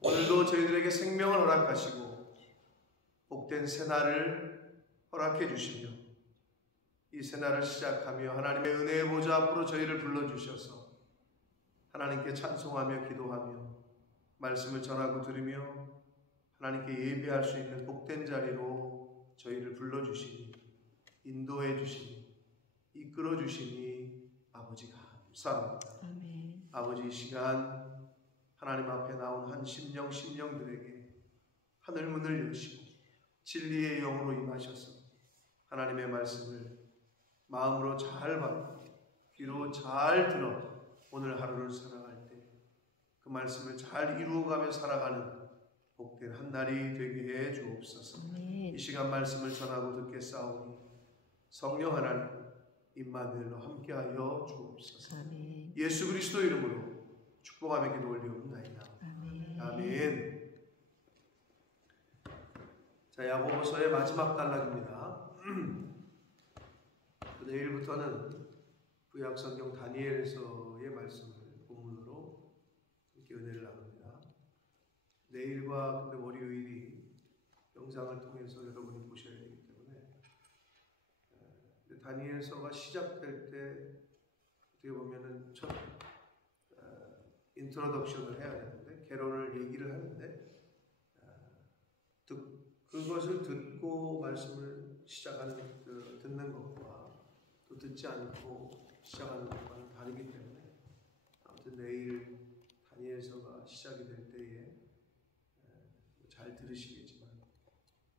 오늘도 저희들에게 생명을 허락하시고 복된 새날을 허락해 주시며 이 새날을 시작하며 하나님의 은혜의 보좌 앞으로 저희를 불러주셔서 하나님께 찬송하며 기도하며 말씀을 전하고 들으며 하나님께 예배할 수 있는 복된 자리로 저희를 불러주시니 인도해 주시니 이끌어 주시니 아버지가 감사합니다. 아멘. 아버지, 이 시간 하나님 앞에 나온 한 심령들에게 하늘 문을 여시고 진리의 영으로 임하셔서 하나님의 말씀을 마음으로 잘 받고 귀로 잘 들어 오늘 하루를 살아갈 때 그 말씀을 잘 이루어가며 살아가는 복된 한 날이 되게 해 주옵소서. 아멘. 이 시간 말씀을 전하고 듣겠사오니 성령 하나님 임마누엘로 함께하여 주옵소서. 아멘. 예수 그리스도 이름으로 축복하며 기도 올리옵나이다. 아멘. 아멘. 자, 야고보서의 마지막 단락입니다. 내일부터는 구약성경 다니엘서의 말씀을 본문으로 함께 은혜를 나눕니다. 내일과 월요일이 영상을 통해서 여러분이 보셔야 되기 때문에 다니엘서가 시작될 때 어떻게 보면은 첫 인트로덕션을 해야 되는데 개론을 얘기를 하는데 그것을 듣고 말씀을 시작하는 듣는 것과 또 듣지 않고 시작하는 것과는 다르기 때문에 아무튼 내일 다니엘서가 시작이 될 때에 잘 들으시겠지만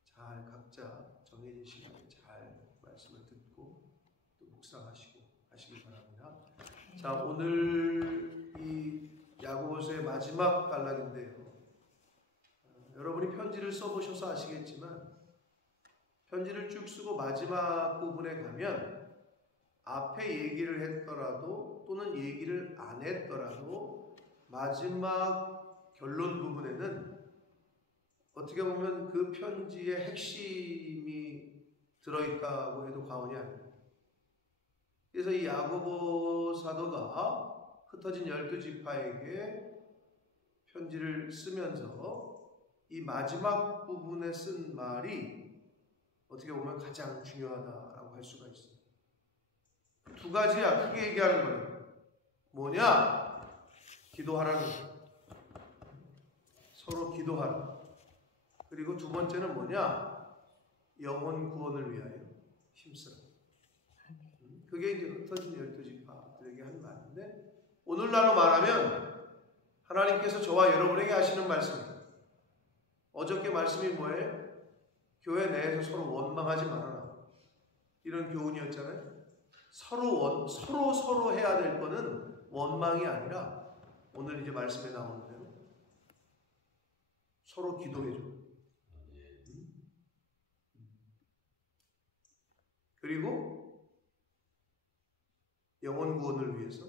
잘 각자 정해진 시간에 잘 말씀을 듣고 또 묵상하시고 하시기 바랍니다. 자, 오늘 이 야고보서의 마지막 단락인데요. 여러분이 편지를 써보셔서 아시겠지만 편지를 쭉 쓰고 마지막 부분에 가면 앞에 얘기를 했더라도 또는 얘기를 안 했더라도 마지막 결론 부분에는 어떻게 보면 그 편지의 핵심이 들어있다고 해도 과언이 아닙니다. 그래서 이 야고보 사도가 흩어진 12지파에게 편지를 쓰면서 이 마지막 부분에 쓴 말이 어떻게 보면 가장 중요하다라고 할 수가 있습니다. 두 가지야. 크게 얘기하는 거는 뭐냐? 기도하라는 거예요. 서로 기도하라. 그리고 두 번째는 뭐냐? 영혼 구원을 위하여 힘쓰라. 그게 이제 흩어진 12지파들에게 한 말인데 오늘날로 말하면 하나님께서 저와 여러분에게 하시는 말씀입니다. 어저께 말씀이 뭐예요? 교회 내에서 서로 원망하지 말아라. 이런 교훈이었잖아요. 서로 해야 될 거는 원망이 아니라 오늘 이제 말씀에 나오는 대로 서로 기도해줘. 그리고 영혼 구원을 위해서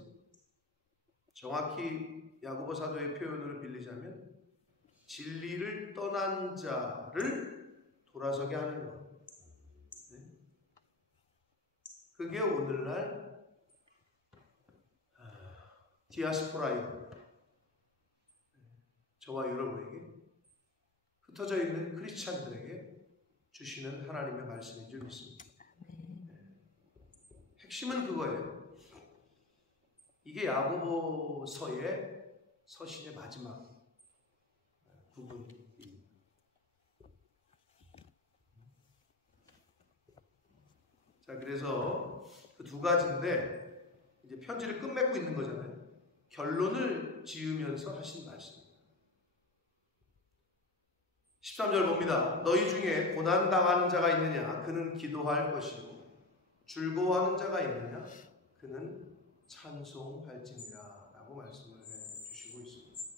정확히 야고보 사도의 표현으로 빌리자면 진리를 떠난 자를 돌아서게 하는 것. 네? 그게 오늘날 디아스포라이고 저와 여러분에게 흩어져 있는 크리스찬들에게 주시는 하나님의 말씀인 줄 믿습니다. 핵심은 그거예요. 이게 야고보서의 서신의 마지막 부분입니다. 자, 그래서 그 두 가지인데 이제 편지를 끝맺고 있는 거잖아요. 결론을 지으면서 하신 말씀입니다. 13절 봅니다. 너희 중에 고난당하는 자가 있느냐? 그는 기도할 것이고 즐거워하는 자가 있느냐? 그는 찬송할지니라 라고 말씀을 해주시고 있습니다.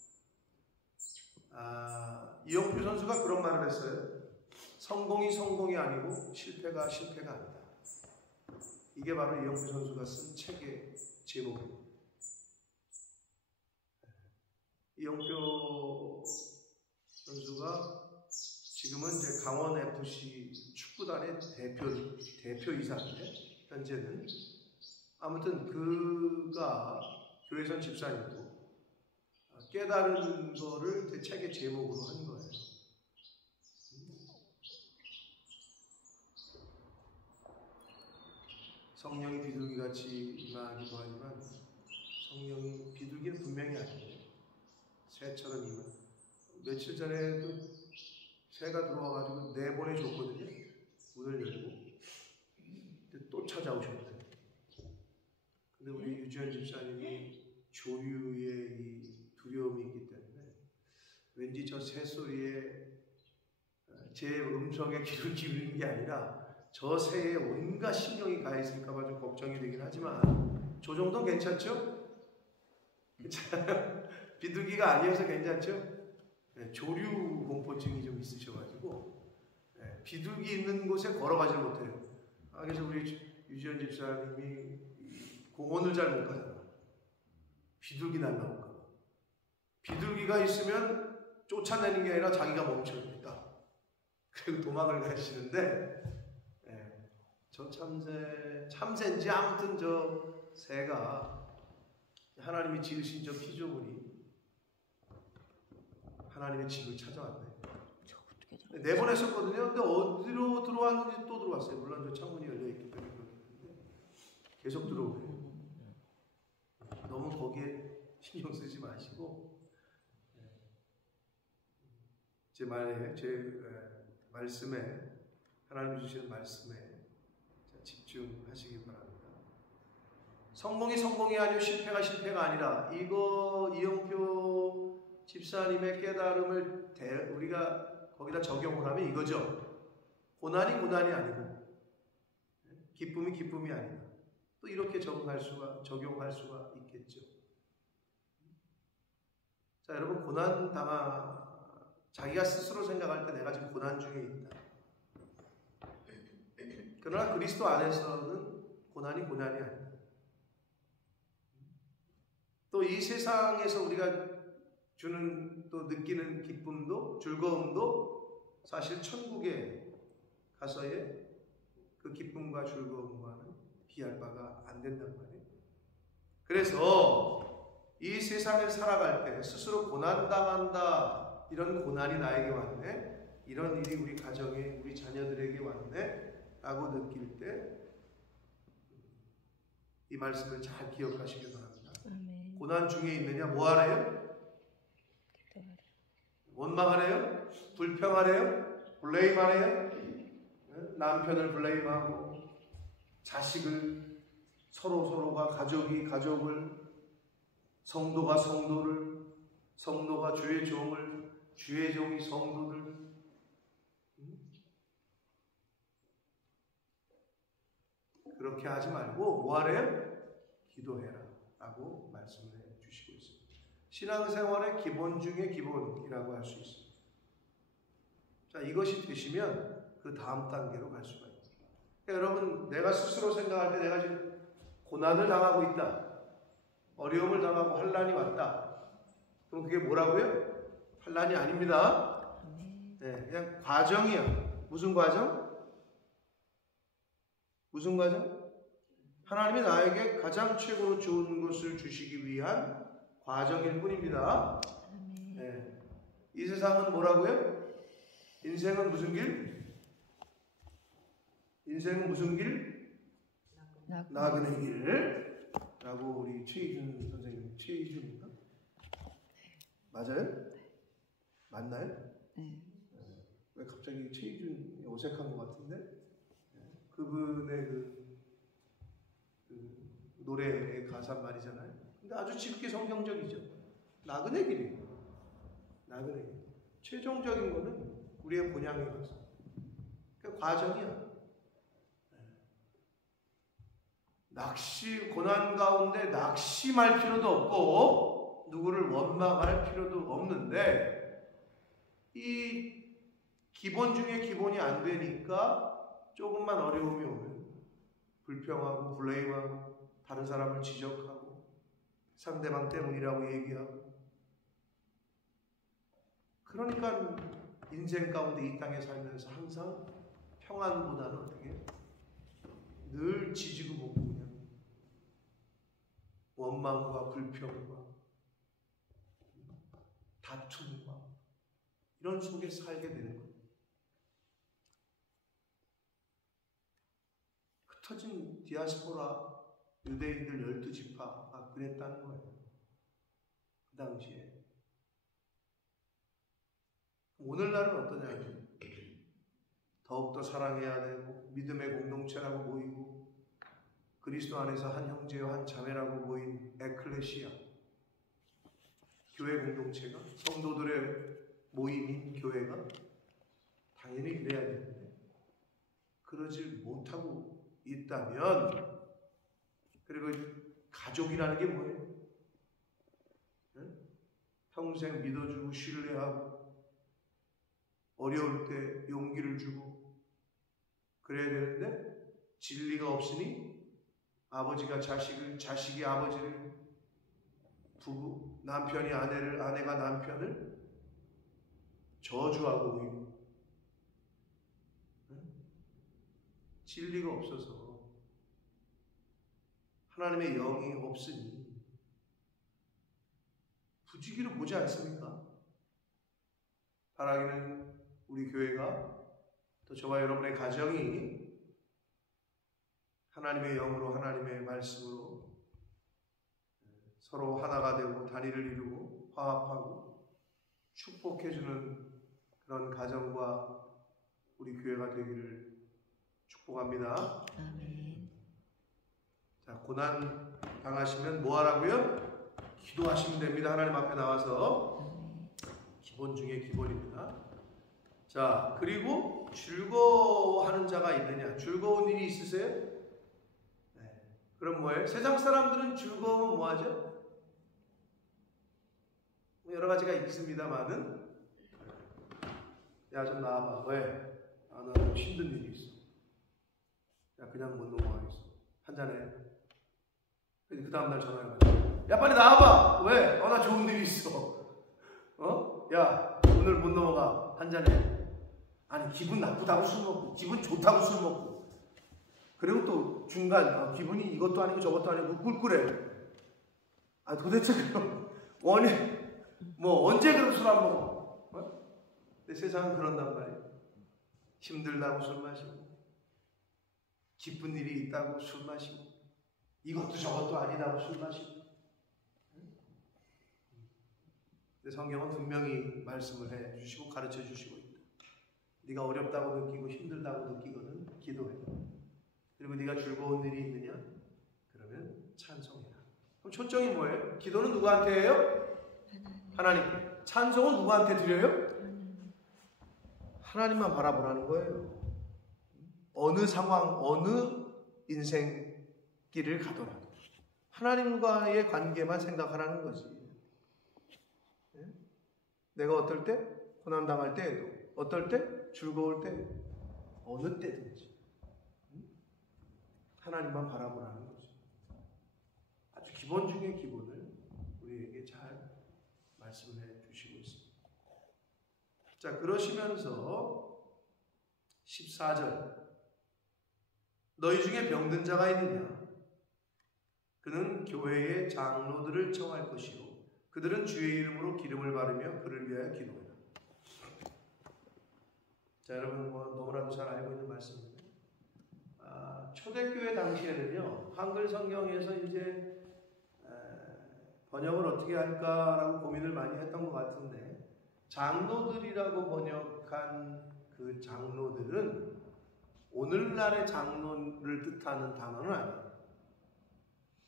이영표 선수가 그런 말을 했어요. 성공이 성공이 아니고 실패가 실패가 아니다. 이게 바로 이영표 선수가 쓴 책의 제목입니다. 이영표 선수가 지금은 이제 강원FC 축구단의 대표이사인데 현재는 아무튼 그가 교회선 집사님이고 깨달은 거를 책의 제목으로 한 거예요. 성령이 비둘기같이 임하기도 하지만 성령이 비둘기는 분명히 아니에요. 새처럼 임하. 며칠 전에도 새가 들어와가지고 내보내줬거든요. 문을 열고. 근데 또 찾아오셨대요. 근데 우리 유지현 집사님이 조류의 이 두려움이 있기 때문에 왠지 저 새소리에 제 음성에 귀를 기울이는 게 아니라 저 새에 온갖 신경이 가 있을까봐 좀 걱정이 되긴 하지만 저 정도는 괜찮죠? 괜찮아요? 비둘기가 아니어서 괜찮죠? 네, 조류 공포증이 좀 있으셔가지고 네, 비둘기 있는 곳에 걸어가지 못해요. 그래서 우리 유지현 집사님이 공원을 잘 못 가잖아. 비둘기 날라올까 봐. 비둘기가 있으면 쫓아내는 게 아니라 자기가 멈춰줍니다. 그리고 도망을 가시는데 저 참새인지 아무튼 저 새가 하나님이 지으신 저 피조물이 하나님의 집을 찾아왔네. 내보냈었거든요. 근데 어디로 들어왔는지 또 들어왔어요. 물론 저 창문이 열려있기 때문에 그렇는데 계속 들어오네요. 너무 거기에 신경 쓰지 마시고 제 말씀에 하나님 주시는 말씀에 집중하시기 바랍니다. 성공이 성공이 아니고 실패가 실패가 아니라 이거 이영표 집사님의 깨달음을 우리가 거기다 적용을 하면 이거죠. 고난이 고난이 아니고 기쁨이 기쁨이 아니다. 또 이렇게 적용할 수가 있겠죠. 자, 여러분 자기가 스스로 생각할 때 내가 지금 고난 중에 있다. 그러나 그리스도 안에서는 고난이 아니다. 또 이 세상에서 우리가 또 느끼는 기쁨도 즐거움도 사실 천국에 가서의 그 기쁨과 즐거움과는 비할 바가 안 된단 말이에요. 그래서 이 세상을 살아갈 때 스스로 고난당한다. 이런 고난이 나에게 왔네. 이런 일이 우리 가정에 우리 자녀들에게 왔네. 라고 느낄 때 이 말씀을 잘 기억하시길 바랍니다. 아멘. 고난 중에 있느냐? 뭐 하래요? 원망하래요? 불평하래요? 블레임하래요? 남편을 블레임하고 자식을 서로가 가족이 가족을 성도가 성도를 성도가 주의 종을 주의 종이 성도들 그렇게 하지 말고 뭐 하래요? 기도해라 라고 말씀을 해주시고 있습니다. 신앙생활의 기본 중에 기본이라고 할 수 있습니다. 자, 이것이 되시면 그 다음 단계로 갈 수가 있습니다. 그러니까 여러분, 내가 스스로 생각할 때 내가 지금 고난을 당하고 있다. 어려움을 당하고 환난이 왔다. 그럼 그게 뭐라고요? 환난이 아닙니다. 네, 그냥 과정이야. 무슨 과정? 무슨 과정? 하나님이 나에게 가장 최고로 좋은 것을 주시기 위한 과정일 뿐입니다. 네. 이 세상은 뭐라고요? 인생은 무슨 길? 인생은 무슨 길? 나그네 길. 라고 우리 최희준 선생님, 최희준인가? 맞아요? 맞나요? 왜 갑자기 최희준이 어색한 것 같은데? 그분의 그 노래의 가사 말이잖아요. 근데 아주 짙게 성경적이죠. 나그네 길이에요. 나그네 길. 최종적인 거는 우리의 본향에 가서. 그러니까 과정이야. 고난 가운데 낙심할 필요도 없고 누구를 원망할 필요도 없는데 이 기본 중에 기본이 안 되니까 조금만 어려움이 오면 불평하고 블레임하고 다른 사람을 지적하고 상대방 때문이라고 얘기하고 그러니까 인생 가운데 이 땅에 살면서 항상 평안보다는 어떻게 늘 지지고 볶고 그냥 원망과 불평과 다툼과 이런 속에 살게 되는 거예요. 흩어진 디아스포라 유대인들 12지파가 그랬다는 거예요. 그 당시에. 오늘날은 어떠냐면 더욱더 사랑해야 되고 믿음의 공동체라고 보이고 그리스도 안에서 한 형제와 한 자매라고 보인 에클레시아 교회 공동체가 성도들의 모임인 교회가 당연히 그래야 되는데 그러질 못하고 있다면 그리고 가족이라는 게 뭐예요? 응? 평생 믿어주고 신뢰하고 어려울 때 용기를 주고 그래야 되는데 진리가 없으니 아버지가 자식을, 자식이 아버지를, 부부, 남편이 아내를, 아내가 남편을 저주하고 보이고 진리가 없어서 하나님의 영이 없으니 부지기를 보지 않습니까? 바라기는 우리 교회가 또 저와 여러분의 가정이 하나님의 영으로 하나님의 말씀으로 서로 하나가 되고 단위를 이루고 화합하고 축복해주는 그런 가정과 우리 교회가 되기를 축복합니다. 아멘. 자, 고난 당하시면 뭐 하라고요? 기도하시면 됩니다. 하나님 앞에 나와서. 기본 중에 기본입니다. 자, 그리고 즐거워하는 자가 있느냐? 즐거운 일이 있으세요? 네. 그럼 뭐예요? 세상 사람들은 즐거우면 뭐 하죠? 여러 가지가 있습니다만은 야, 좀 나와봐. 왜? 아, 나 좀 힘든 일이 있어. 야, 그냥 못 넘어가겠어. 한잔해. 그 다음날 전화해가지고 야, 빨리 나와봐. 왜? 나 좋은 일이 있어. 야, 오늘 못 넘어가. 한잔해. 아니, 기분 나쁘다고 술 먹고 기분 좋다고 술 먹고 그리고 또 중간 기분이 이것도 아니고 저것도 아니고 꿀꿀해. 아, 도대체 그럼 언제 그런 술 안 먹어? 근데 세상은 그런단 말이에요. 힘들다고 술 마시고 기쁜 일이 있다고 술 마시고 이것도 저것도 아니다고 술 마시고. 근데 성경은 분명히 말씀을 해주시고 가르쳐 주시고 있다. 네가 어렵다고 느끼고 힘들다고 느끼거든 기도해. 그리고 네가 즐거운 일이 있느냐? 그러면 찬송해라. 그럼 초점이 뭐예요? 기도는 누구한테 해요? 하나님께. 찬송은 누구한테 드려요? 하나님만 바라보라는 거예요. 어느 상황, 어느 인생길을 가더라도 하나님과의 관계만 생각하라는 거지. 내가 어떨 때? 고난당할 때에도 어떨 때? 즐거울 때 어느 때든지 하나님만 바라보라는 거죠. 아주 기본 중에 기본을 우리에게 잘 말씀을 해주시고 있습니다. 자, 그러시면서 14절 너희 중에 병든 자가 있느냐? 그는 교회의 장로들을 청할 것이요 그들은 주의 이름으로 기름을 바르며 그를 위하여 기도하라. 자, 여러분 너무나도 잘 알고 있는 말씀입니다. 초대교회 당시에는요, 한글 성경에서 이제 번역을 어떻게 할까라고 고민을 많이 했던 것 같은데 장로들이라고 번역한 그 장로들은 오늘날의 장로를 뜻하는 단어는 아니에요.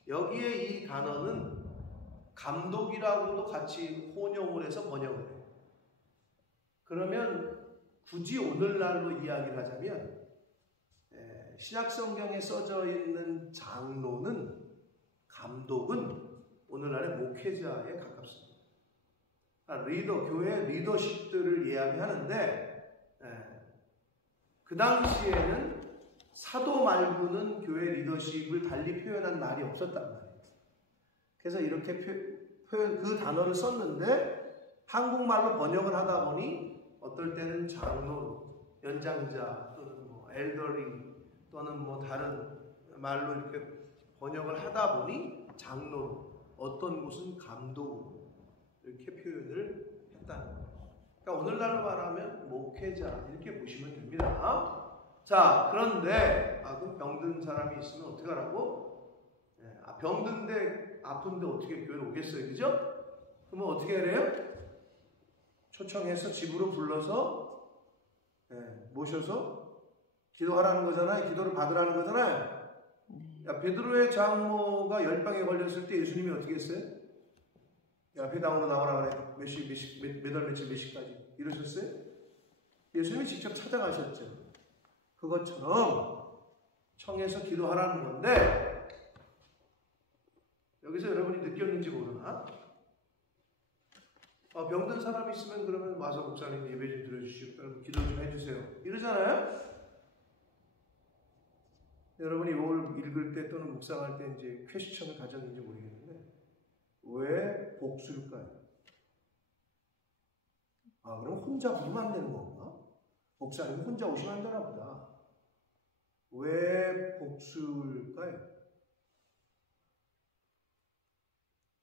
여기에 이 단어는 감독이라고도 같이 혼용을 해서 번역을 해요. 그러면 굳이 오늘날로 이야기를 하자면 신약성경에 써져 있는 장로는 감독은 오늘날의 목회자에 가깝습니다. 교회 리더십들을 이야기하는데 그 당시에는 사도 말고는 교회 리더십을 달리 표현한 말이 없었단 말이에요. 그래서 이렇게 그 단어를 썼는데 한국말로 번역을 하다 보니 어떨 때는 장로, 연장자 또는 엘더리 또는 다른 말로 이렇게 번역을 하다 보니 장로, 어떤 곳은 감독 이렇게 표현을 그러니까 오늘날로 말하면 목회자 이렇게 보시면 됩니다. 자, 그런데 그럼 병든 사람이 있으면 어떻게 하라고? 병든데 아픈데 어떻게 교회를 오겠어요, 그죠? 그러면 어떻게 해야 해요? 초청해서 집으로 불러서 모셔서 기도하라는 거잖아요. 기도를 받으라는 거잖아요. 야, 베드로의 장모가 열방에 걸렸을 때 예수님이 어떻게 했어요? 야, 회당으로 나오라 그래. 몇 월 며칠 몇 시까지 이러셨어요? 예수님이 직접 찾아가셨죠. 그것처럼 청해서 기도하라는 건데, 여기서 여러분이 느꼈는지 모르나? 병든 사람이 있으면 그러면 와서 목사님 예배 좀 드려주시고 기도 좀 해주세요 이러잖아요. 여러분이 이걸 읽을 때 또는 묵상할 때 이제 퀘스천을 가졌는지 모르겠는데, 왜 복수일까요? 그럼 혼자 부르면 안 되는 건가? 목사님 혼자 오시면 안 되나 보다. 왜 복수일까요?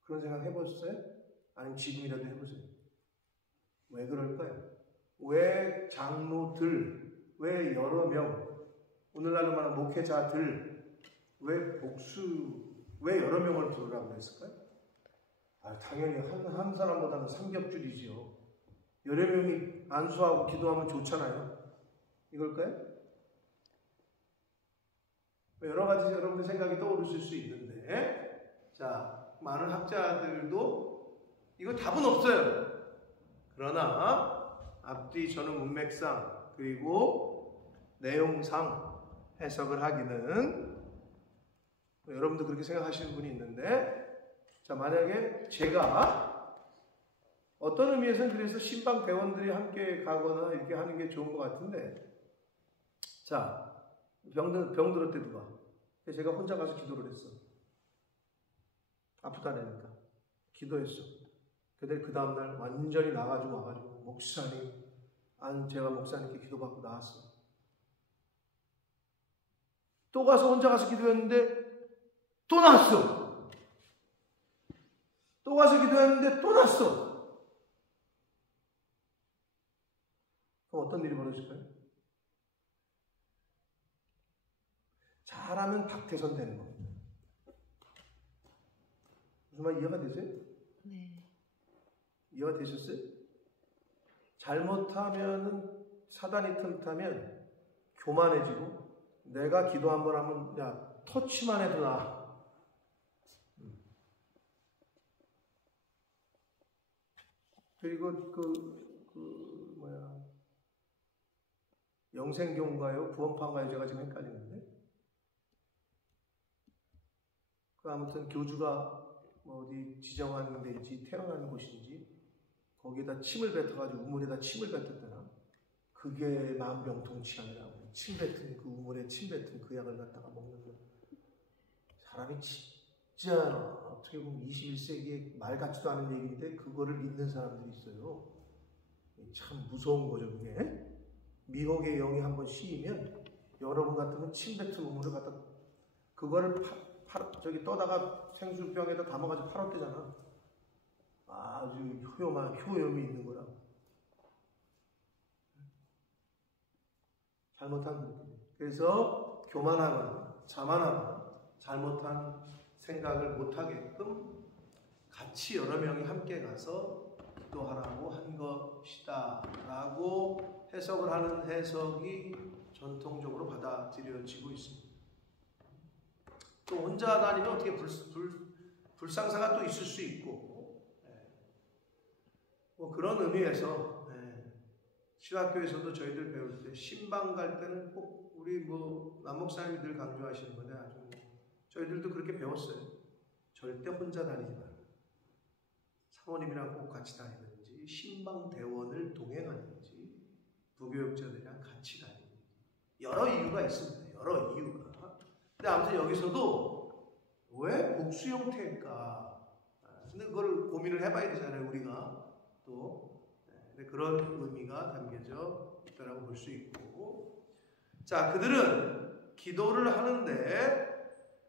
그런 생각 해보셨어요? 아니면 지금이라도 해보세요. 왜 그럴까요? 왜 장로들, 왜 여러 명, 오늘날로 말하는 목회자들, 왜 여러 명을 부르라고 했을까요? 당연히 한 사람보다는 삼겹줄이지요. 여러 명이 안수하고 기도하면 좋잖아요. 이걸까요? 여러 가지 여러분의 생각이 떠오르실 수 있는데, 자, 많은 학자들도 이거 답은 없어요. 그러나 앞뒤 저는 문맥상 그리고 내용상 해석을 하기는, 여러분도 그렇게 생각하시는 분이 있는데, 자, 만약에 제가 어떤 의미에서는 그래서 신방 대원들이 함께 가거나 이렇게 하는 게 좋은 것 같은데, 자, 병들었대 누가? 제가 혼자 가서 기도를 했어. 아프다니까 기도했어. 근데 그 다음날 완전히 와가지고 목사님, 제가 목사님께 기도받고 나왔어. 또 가서 혼자 가서 기도했는데 또 나왔어. 또 가서 기도했는데 또 나왔어. 그럼 어떤 일이 벌어질까요? 잘하면 박태선 되는 겁니다. 무슨 말 이해가 되세요? 네. 이해가 되셨어요? 잘못하면, 사단이 틈타면 교만해지고, 내가 기도 한번 하면 야 터치만 해도 나. 그리고 영생교인가요? 구원파인가요? 제가 지금 헷갈리는데. 아무튼 교주가 어디 지정한 데인지 태어난 곳인지 거기에다 침을 뱉어가지고 우물에다 침을 뱉었더나. 그게 만병통치약이라고. 침 뱉은 그 우물에 침 뱉은 그 약을 갖다가 먹는 거. 사람이 진짜 어떻게 보면 21세기에 말 같지도 않은 얘기인데 그거를 믿는 사람들이 있어요. 참 무서운 거죠, 그게. 미혹의 영이 한번 씌이면 여러분 같으면 침 뱉은 우물을 갖다 그거를 저기 떠다가 생수병에다 담아가지고 팔았대잖아. 아주 효염이 있는 거라고. 잘못한 거예요. 그래서 교만하거나 자만하거나 잘못한 생각을 못하게끔 같이 여러 명이 함께 가서 기도하라고 한 것이다 라고 해석을 하는 해석이 전통적으로 받아들여지고 있습니다. 또 혼자 다니면 어떻게 불상사가 또 있을 수 있고, 그런 의미에서 신학교에서도 저희들 배울 때 신방 갈 때는 꼭 우리 남목사님이 늘 강조하시는 건데 아주 저희들도 그렇게 배웠어요. 절대 혼자 다니지 말라. 사모님이랑 꼭 같이 다니든지 신방 대원을 동행하든지 부교육자들이랑 같이 다니든지 여러 이유가 있습니다. 여러 이유가. 근데 아무튼 여기서도 왜 복수 형태일까? 근데 그걸 고민을 해봐야 되잖아요, 우리가. 또 그런 의미가 담겨져 있다고 볼 수 있고, 자, 그들은 기도를 하는데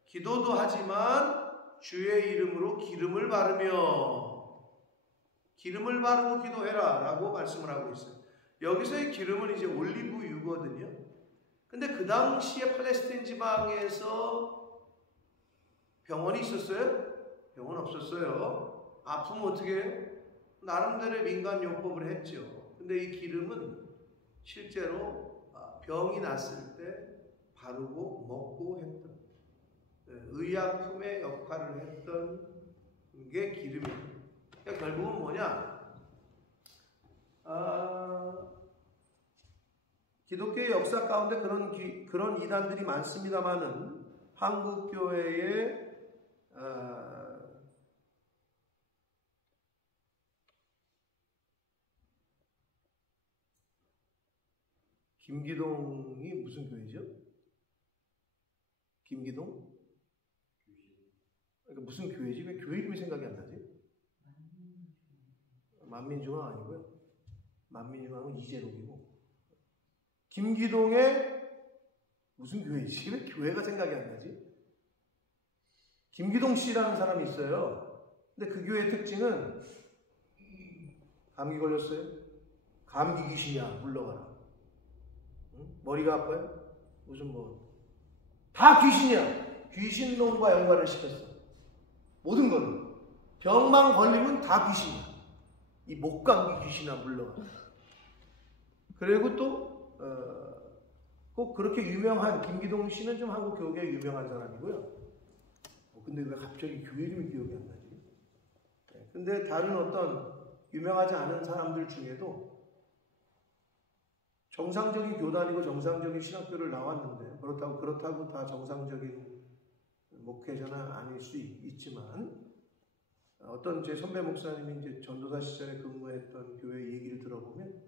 기도도 하지만 주의 이름으로 기름을 바르며 기름을 바르고 기도해라 라고 말씀을 하고 있어요. 여기서의 기름은 이제 올리브유거든요. 근데 그 당시에 팔레스타인 지방에서 병원이 있었어요? 병원 없었어요. 아프면 어떻게 해요? 나름대로의 민간요법을 했죠. 근데 이 기름은 실제로 병이 났을 때 바르고 먹고 했던 의약품의 역할을 했던 게 기름이에요. 그러니까 결국은 뭐냐? 기독교의 역사 가운데 그런 이단들이 많습니다만은 한국 교회의 김기동이 무슨 교회죠? 김기동? 그러니까 무슨 교회지? 왜 교회 이름이 생각이 안 나지? 만민중앙 아니고요. 만민중앙은 이재록이고. 김기동의 무슨 교회지? 왜 교회가 생각이 안 나지? 김기동 씨라는 사람이 있어요. 근데 그 교회의 특징은 감기 걸렸어요? 감기 귀신이야. 물러가라. 응? 머리가 아파요? 무슨 다 귀신이야. 귀신놈과 연관을 시켰어. 모든 건 병만 걸리면 다 귀신이야. 이 목감기 귀신아 물러가. 그리고 또 꼭 그렇게 유명한 김기동 씨는 좀 한국 교계에 유명한 사람이고요. 근데 왜 갑자기 교회 이름이 기억이 안 나지? 근데 다른 어떤 유명하지 않은 사람들 중에도 정상적인 교단이고 정상적인 신학교를 나왔는데 그렇다고 다 정상적인 목회자는 아닐 수 있지만 어떤 제 선배 목사님이 이제 전도사 시절에 근무했던 교회 얘기를 들어보면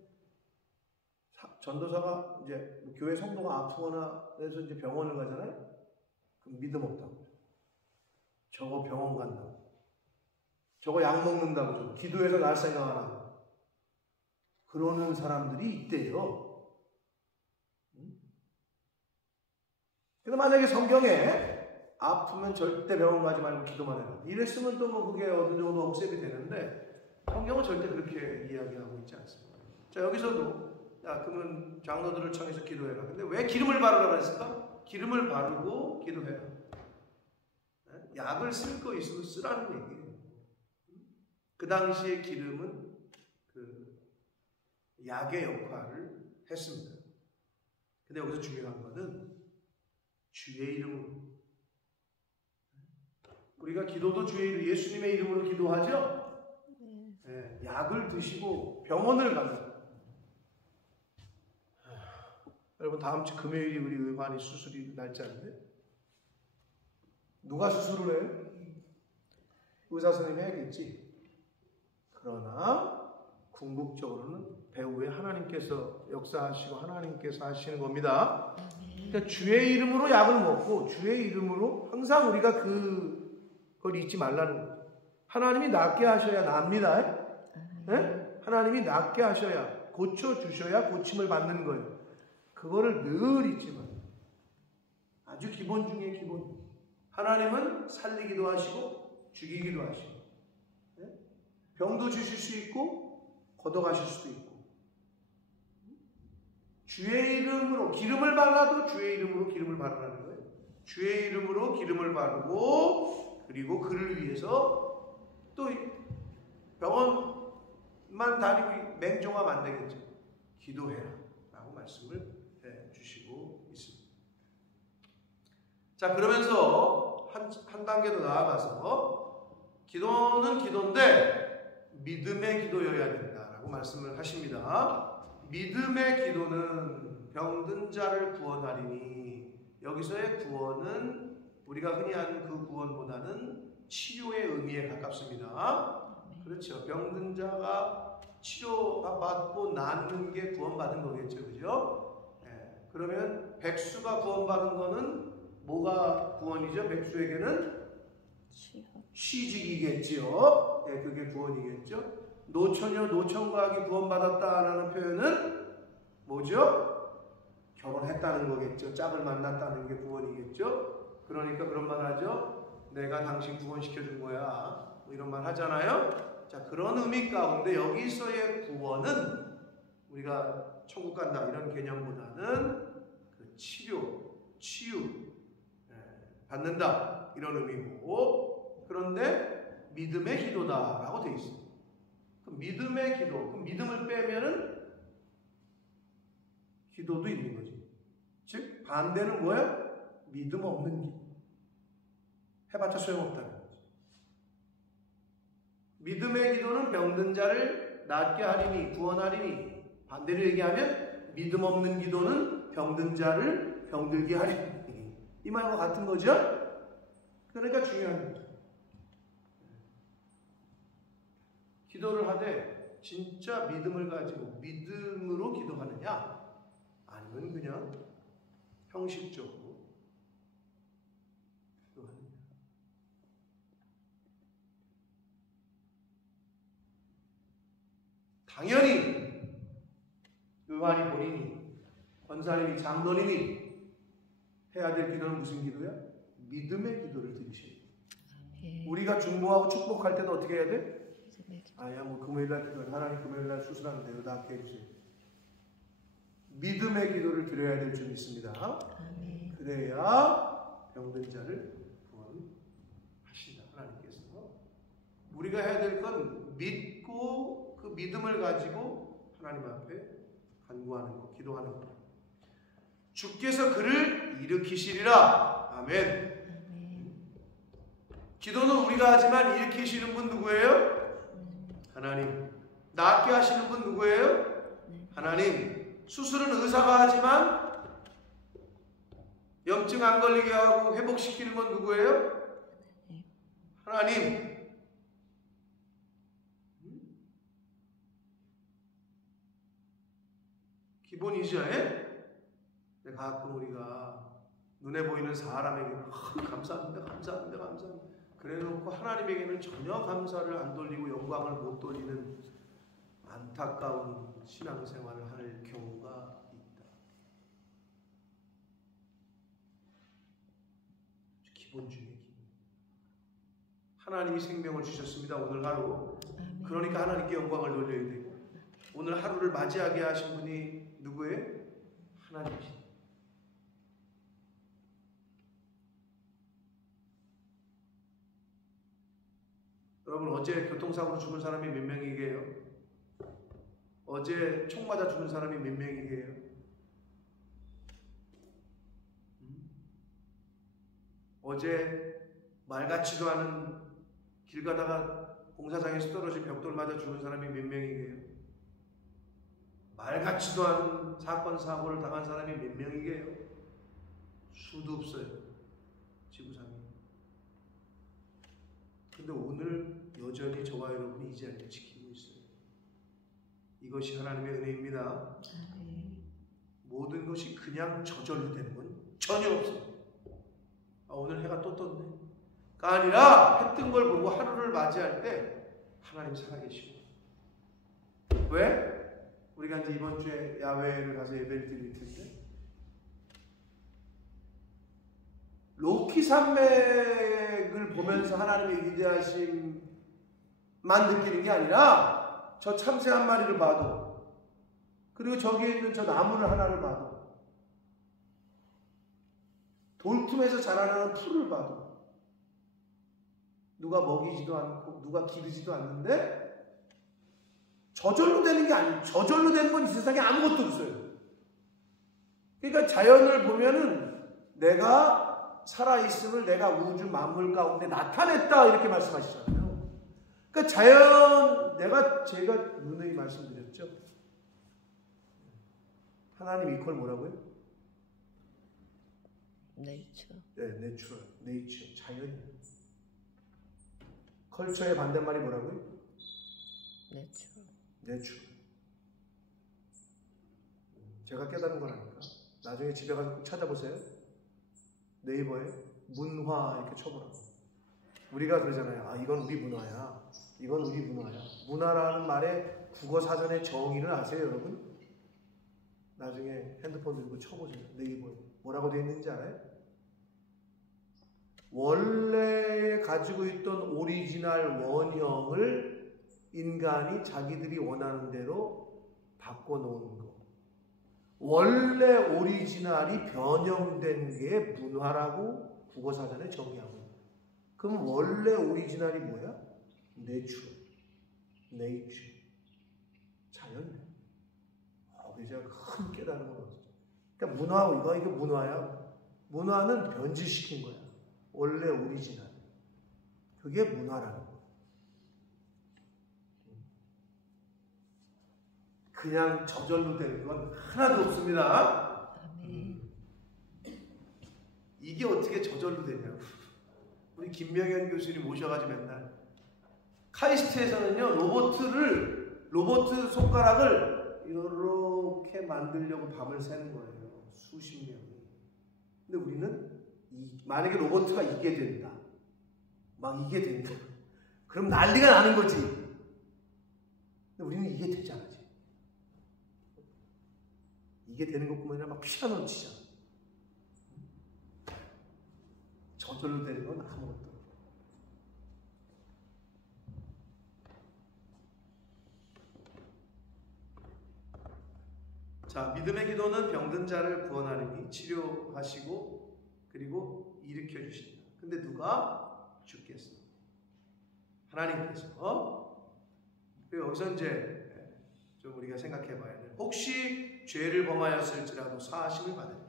전도사가 이제 교회 성도가 아프거나 해서 이제 병원을 가잖아요. 그럼 믿음 없다고. 저거 병원 간다고. 저거 약 먹는다고. 저거 기도해서 날 생각하라고. 그러는 사람들이 있대요. 근데 만약에 성경에 아프면 절대 병원 가지 말고 기도만 해라. 이랬으면 또 그게 어느 정도 억셉이 되는데 성경은 절대 그렇게 이야기하고 있지 않습니다. 자, 여기서도 그러면 장로들을 청해서 기도해라. 근데 왜 기름을 바르라고 했을까? 기름을 바르고 기도해라. 약을 쓸 거 있으면 쓰라는 얘기예요. 그 당시에 기름은 그 약의 역할을 했습니다. 근데 여기서 중요한 거는 주의 이름으로. 우리가 기도도 주의 이름, 예수님의 이름으로 기도하죠? 네, 약을 드시고 병원을 가면 여러분 다음 주 금요일이 우리 의관이 수술이 날짜인데 누가 수술을 해요? 의사 선생님이 해야겠지. 그러나 궁극적으로는 배후에 하나님께서 역사하시고 하나님께서 하시는 겁니다. 그러니까 주의 이름으로 약을 먹고 주의 이름으로 항상 우리가 그걸 잊지 말라는 거예요. 하나님이 낫게 하셔야 납니다. 네? 하나님이 낫게 하셔야 고쳐주셔야 고침을 받는 거예요. 그거를 늘 잊지 마요. 아주 기본 중에 기본. 하나님은 살리기도 하시고 죽이기도 하시고 네? 병도 주실 수 있고 걷어가실 수도 있고 주의 이름으로 기름을 발라도 주의 이름으로 기름을 바르라는 거예요. 주의 이름으로 기름을 바르고 그리고 그를 위해서 또 병원만 다니고 맹종하면 안 되겠죠. 기도해라 라고 말씀을 해주시고 있습니다. 자, 그러면서 한 단계 더 나아가서 기도는 기도인데 믿음의 기도여야 된다라고 말씀을 하십니다. 믿음의 기도는 병든 자를 구원하리니 여기서의 구원은 우리가 흔히 아는 그 구원보다는 치료의 의미에 가깝습니다. 그렇죠. 병든 자가 치료받고 낫는 게 구원받은 거겠죠. 그죠? 네. 그러면 백수가 구원받은 거는 뭐가 구원이죠? 백수에게는 취직이겠지요. 네, 그게 구원이겠죠. 노처녀, 노청각이 구원받았다라는 표현은 뭐죠? 결혼했다는 거겠죠. 짝을 만났다는 게 구원이겠죠. 그러니까 그런 말 하죠. 내가 당신 구원시켜준 거야. 뭐 이런 말 하잖아요. 자, 그런 의미 가운데 여기서의 구원은 우리가 천국 간다 이런 개념보다는 그 치료, 치유 받는다 이런 의미고, 그런데 믿음의 기도다라고 되어 있습니다. 그 믿음의 기도, 그 믿음을 빼면은 기도도 있는 거지. 즉 반대는 뭐야? 믿음 없는 기도. 해봤자 소용없다는 거지. 믿음의 기도는 병든 자를 낫게 하리니, 구원하리니, 반대로 얘기하면 믿음 없는 기도는 병든 자를 병들게 하리니, 이 말과 같은 거죠? 그러니까 중요한 거죠. 기도를 하되 진짜 믿음을 가지고 믿음으로 기도하느냐, 아니면 그냥 형식적으로 기도하느냐. 당연히 의관이 본인이, 권사님이, 장로님이 해야 될 기도는 무슨 기도야? 믿음의 기도를 드리셔야 돼. 우리가 중보하고 축복할 때도 어떻게 해야 돼? 아야 뭐 금요일날 기도, 하나님 금요일날 수술하는데요, 낫게 해주세요. 믿음의 기도를 드려야 될 줄 믿습니다. 그래야 병든 자를 구원하신다, 하나님께서. 우리가 해야 될 건 믿고 그 믿음을 가지고 하나님 앞에 간구하는 것, 기도하는 것. 주께서 그를 일으키시리라. 아멘. 기도는 우리가 하지만 일으키시는 분 누구예요? 하나님. 낫게 하시는 분 누구예요? 하나님. 수술은 의사가 하지만 염증 안 걸리게 하고 회복시키는 건 누구예요? 하나님. 기본이죠. 가끔 우리가 눈에 보이는 사람에게는 감사합니다, 감사합니다, 감사합니다. 그래놓고 하나님에게는 전혀 감사를 안 돌리고 영광을 못 돌리는 안타까운 신앙생활을 할 경우가 있다. 기본 중에 기본. 하나님이 생명을 주셨습니다, 오늘 하루. 그러니까 하나님께 영광을 돌려야 되고, 오늘 하루를 맞이하게 하신 분이 누구예요? 하나님이십니다. 여러분, 어제 교통사고로 죽은 사람이 몇 명이게요? 어제 총 맞아 죽은 사람이 몇 명이게요? 어제 말 같지도 않은 길 가다가 공사장에서 떨어진 벽돌 맞아 죽은 사람이 몇 명이게요? 말 같지도 않은 사건 사고를 당한 사람이 몇 명이게요? 수도 없어요, 지구상에. 근데 오늘 여전히 저와 여러분이 이 자리를 지키고 있어요. 이것이 하나님의 은혜입니다. 모든 것이 그냥 저절로 되는 건 전혀 없어요. 오늘 해가 또 떴네. 가 아니라 해 뜬 걸 보고 하루를 맞이할 때 하나님 살아계시고. 왜? 우리가 이제 이번 주에 야외를 가서 예배를 드릴 텐데, 로키 산맥을 보면서 하나님의 위대하심만 느끼는 게 아니라 저 참새 한 마리를 봐도, 그리고 저기에 있는 저 나무를 하나를 봐도, 돌틈에서 자라나는 풀을 봐도, 누가 먹이지도 않고 누가 기르지도 않는데 저절로 되는 게 아니에요. 저절로 되는 건 이 세상에 아무것도 없어요. 그러니까 자연을 보면은 내가 살아있음을 내가 우주 만물 가운데 나타냈다, 이렇게 말씀하시잖아요. 그러니까 자연, 제가 누누이 말씀드렸죠. 하나님 이퀄 뭐라고요? 네이처. 네, 내추럴, 네이처, 자연이에요. 컬처의 반대말이 뭐라고요? 내추럴. 내추럴. 제가 깨달은 거라니까. 나중에 집에 가서 꼭 찾아보세요. 네이버에 문화 이렇게 쳐보라고. 우리가 그러잖아요. 이건 우리 문화야. 이건 우리 문화야. 문화라는 말의 국어사전의 정의를 아세요, 여러분? 나중에 핸드폰 들고 쳐보세요. 네이버에. 뭐라고 되어 있는지 알아요? 원래 가지고 있던 오리지널 원형을 인간이 자기들이 원하는 대로 바꿔놓은 거. 원래 오리지널이 변형된 게 문화라고 국어사전에 정의하고 있어요. 그럼 원래 오리지널이 뭐야? 네이처. 자연이야. 제가 큰 깨달음을 얻었어요. 그러니까 문화, 이게 문화야. 문화는 변질시킨 거야. 원래 오리지널. 그게 문화라는 거야. 그냥 저절로 되는 건 하나도 없습니다. 이게 어떻게 저절로 되냐고. 우리 김명현 교수님 모셔가지고 맨날 카이스트에서는요, 로버트 손가락을 이렇게 만들려고 밤을 새는 거예요. 수십 명이. 근데 우리는 만약에 로버트가 이게 된다. 그럼 난리가 나는 거지. 근데 우리는 이게 되잖아. 이게 되는 것뿐만 아니라 막 피아노를 치잖아. 저절로 되는 건 아무것도 없어. 자, 믿음의 기도는 병든 자를 구원하느니 치료하시고 그리고 일으켜 주신다. 근데 누가? 주께서. 하나님께서. 그리고 여기서 이제 좀 우리가 생각해 봐야 돼. 혹시 죄를 범하였을지라도 사하심을 받으리라.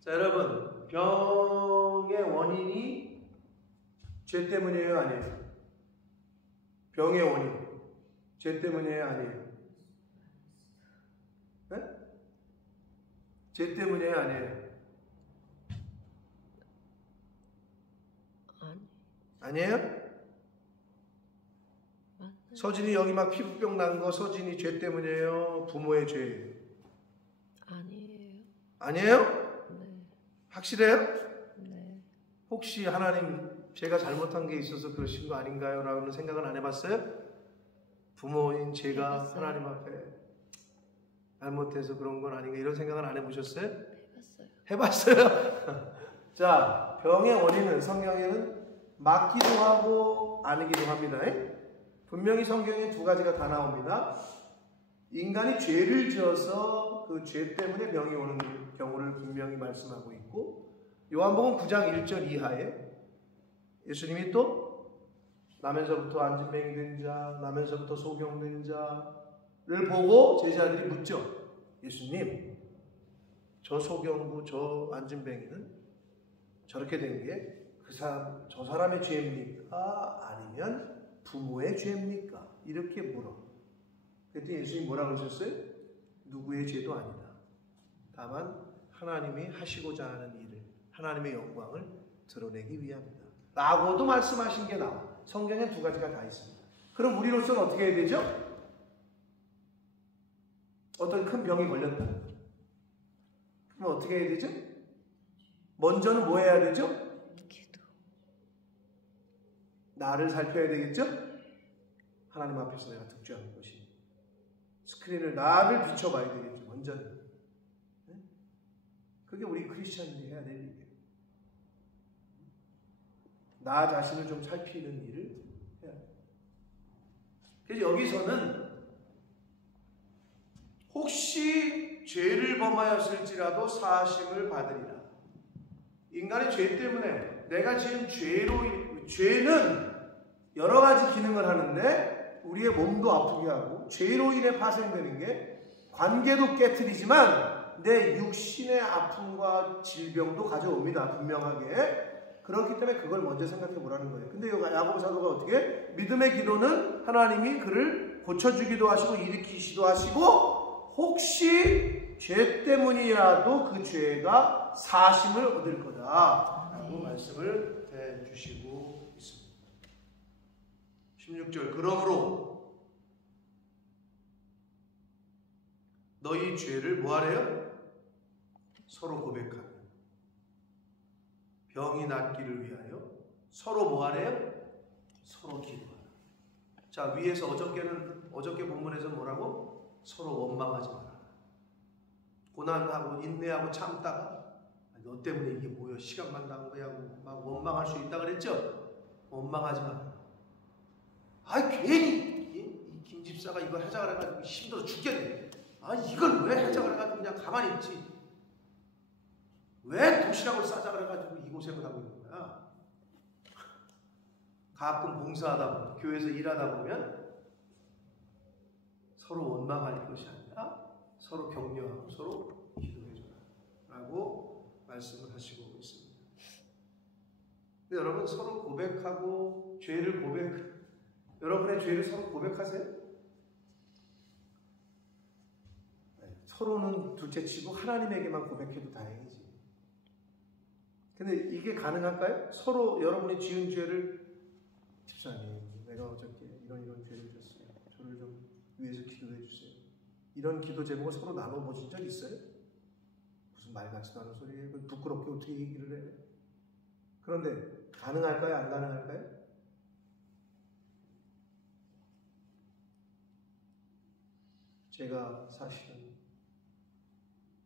자, 여러분, 병의 원인이 죄 때문이에요, 아니에요? 병의 원인 죄 때문이에요, 아니에요? 네? 죄 때문이에요, 아니에요? 아니에요? 서진이 여기 막 피부병 난 거 서진이 죄 때문이에요? 부모의 죄예요? 아니에요? 네. 확실해요? 네. 혹시 하나님 제가 잘못한 게 있어서 그러신 거 아닌가요? 라는 생각은 안 해봤어요? 부모인 제가 해봤어요. 하나님 앞에 잘못해서 그런 건 아닌가 이런 생각은 안 해보셨어요? 해봤어요? 자, 병의 원인은 성경에는 맞기도 하고 아니기도 합니다. 분명히 성경에 두 가지가 다 나옵니다. 인간이 죄를 지어서 그 죄 때문에 병이 오는 경우를 분명히 말씀하고 있고, 요한복음 9장 1절 이하에 예수님이 또 나면서부터 안진뱅이 된 자, 나면서부터 소경된 자를 보고 제자들이 묻죠. 예수님, 저 소경부, 저 안진뱅이는 저렇게 된 게 저 사람의 죄입니까? 아니면 부모의 죄입니까? 이렇게 물어. 그랬더니 예수님이 뭐라고 하셨어요? 누구의 죄도 아니다. 다만 하나님이 하시고자 하는 일을, 하나님의 영광을 드러내기 위함이다. 라고도 말씀하신 게 나와. 성경에 두 가지가 다 있습니다. 그럼 우리로서는 어떻게 해야 되죠? 어떤 큰 병이 걸렸다. 그럼 어떻게 해야 되죠? 먼저는 뭐 해야 되죠? 나를 살펴야 되겠죠? 하나님 앞에서 내가 득죄하는 것이 스크린을 나를 비춰봐야 되겠죠. 먼저는. 그게 우리 크리스천들이 해야 될 일이에요. 나 자신을 좀 살피는 일을 해야 돼요. 그래서 여기서는 혹시 죄를 범하였을지라도 사하심을 받으리라. 인간의 죄 때문에 내가 지은 죄는 여러 가지 기능을 하는데 우리의 몸도 아프게 하고 죄로 인해 파생되는 게 관계도 깨트리지만 내 육신의 아픔과 질병도 가져옵니다. 분명하게. 그렇기 때문에 그걸 먼저 생각해 보라는 거예요. 근데 야고보 사도가 어떻게? 믿음의 기도는 하나님이 그를 고쳐주기도 하시고 일으키시기도 하시고 혹시 죄 때문이라도 그 죄가 사심을 얻을 거다 라고 말씀을 해주시고 있습니다. 16절 그러므로 너희 죄를 뭐하래요? 서로 고백하며 병이 낫기를 위하여 서로 뭐하래요? 서로 기도하라. 자, 위에서 어저께 본문에서 뭐라고? 서로 원망하지 마라. 고난하고 인내하고 참다가 너 때문에 이게 뭐야 시간만 난 거야 하고 막 원망할 수 있다 그랬죠? 원망하지 마라. 괜히 이 김 집사가 이걸 하자 그래가지고 힘들어 죽겠네. 이걸 왜 하자 그래가지고 그냥 가만히 있지. 왜 도시락을 싸자 그래가지고 이 고생을 하고 있는 거야. 가끔 봉사하다 보면, 교회에서 일하다 보면 서로 원망할 것이 아니라 서로 격려하고 서로 기도해줘라 라고 말씀을 하시고 있습니다. 근데 여러분, 서로 고백하고 여러분의 죄를 서로 고백하세요? 서로는 둘째치고 하나님에게만 고백해도 다행이지. 근데 이게 가능할까요? 서로 여러분이 지은 죄를, 집사님 내가 어저께 이런 죄를 졌어요, 저를 좀 위해서 기도해 주세요, 이런 기도 제목을 서로 나눠보신 적 있어요? 무슨 말 같지도 않은 소리예요. 부끄럽게 어떻게 얘기를 해. 그런데 가능할까요? 안 가능할까요? 제가 사실은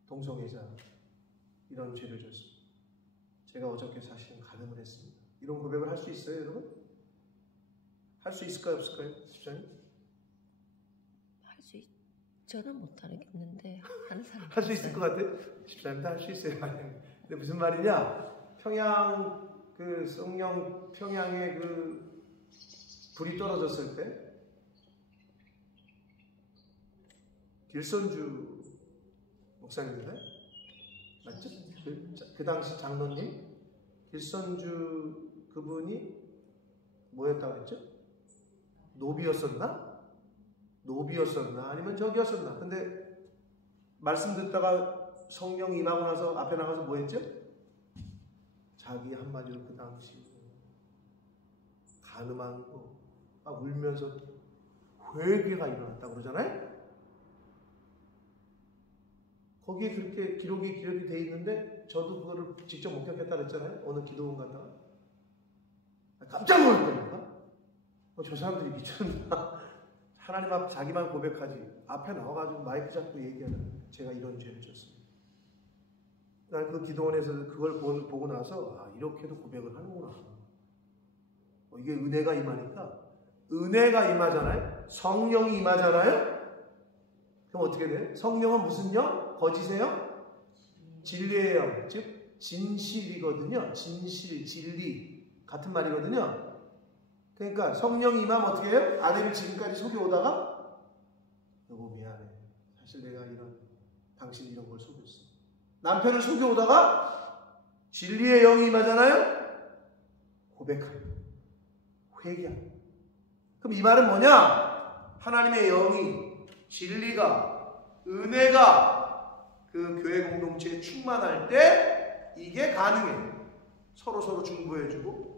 동성애자 이런 죄를 졌습니다. 제가 어저께 사실은 간음을 했습니다. 이런 고백을 할 수 있어요, 여러분? 할 수 있을까요, 없을까요, 집사님? 저는 못하겠는데 하는 사람 할 수 있을 것 같아요. 집사님도 할 수 있어요. 근데 무슨 말이냐? 평양에 그 불이 떨어졌을 때 길선주 목사님인가요? 맞죠? 그 당시 장로님 길선주 그분이 뭐였다고 했죠? 노비였었나? 아니면 저기였었나? 근데 말씀 듣다가 성령 임하고 나서 앞에 나가서 뭐 했죠? 자기 한마디로 그 당시 간음한 거 울면서 회개가 일어났다고 그러잖아요? 거기에 그렇게 기록이 돼 있는데 저도 그거를 직접 목격했다 그랬잖아요. 어느 기도원 갔다가 깜짝 놀랐다니까. 저 사람들이 미쳤나. 하나님 앞 자기만 고백하지 앞에 나와가지고 마이크 잡고 얘기하는, 제가 이런 죄를 졌습니다. 난 그 기도원에서 그걸 보고 나서 이렇게도 고백을 하는구나. 이게 은혜가 임하니까, 은혜가 임하잖아요. 성령이 임하잖아요. 그럼 어떻게 돼요? 성령은 무슨 영? 거짓의 영? 진리의 영, 즉 진실이거든요. 진실, 진리 같은 말이거든요. 그러니까 성령이 임하면 어떻게 해요? 아내를 지금까지 속여오다가 여보 미안해, 사실 내가 당신 이런 걸 속였어. 남편을 속여오다가 진리의 영이 임하잖아요. 고백합니다. 회개합니다. 그럼 이 말은 뭐냐? 하나님의 영이, 진리가, 은혜가 그 교회 공동체에 충만할 때 이게 가능해요. 서로 중보해주고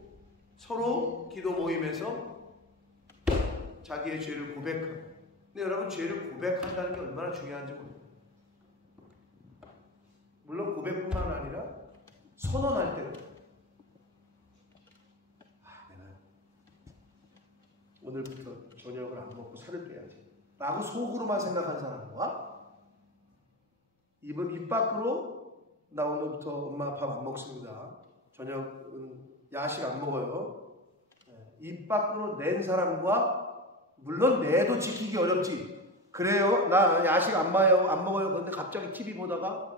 서로 기도 모임에서 자기의 죄를 고백하고. 근데 여러분, 죄를 고백한다는 게 얼마나 중요한지 모릅니다. 물론 고백뿐만 아니라 선언할 때도 내가 오늘부터 저녁을 안 먹고 살을 빼야지 라고 속으로만 생각한 사람과 입 밖으로 나 오늘부터 엄마 밥 안 먹습니다, 저녁은 야식 안 먹어요, 입 밖으로 낸 사람과, 물론 내도 지키기 어렵지. 그래요, 나 야식 안 먹어요. 그런데 갑자기 TV 보다가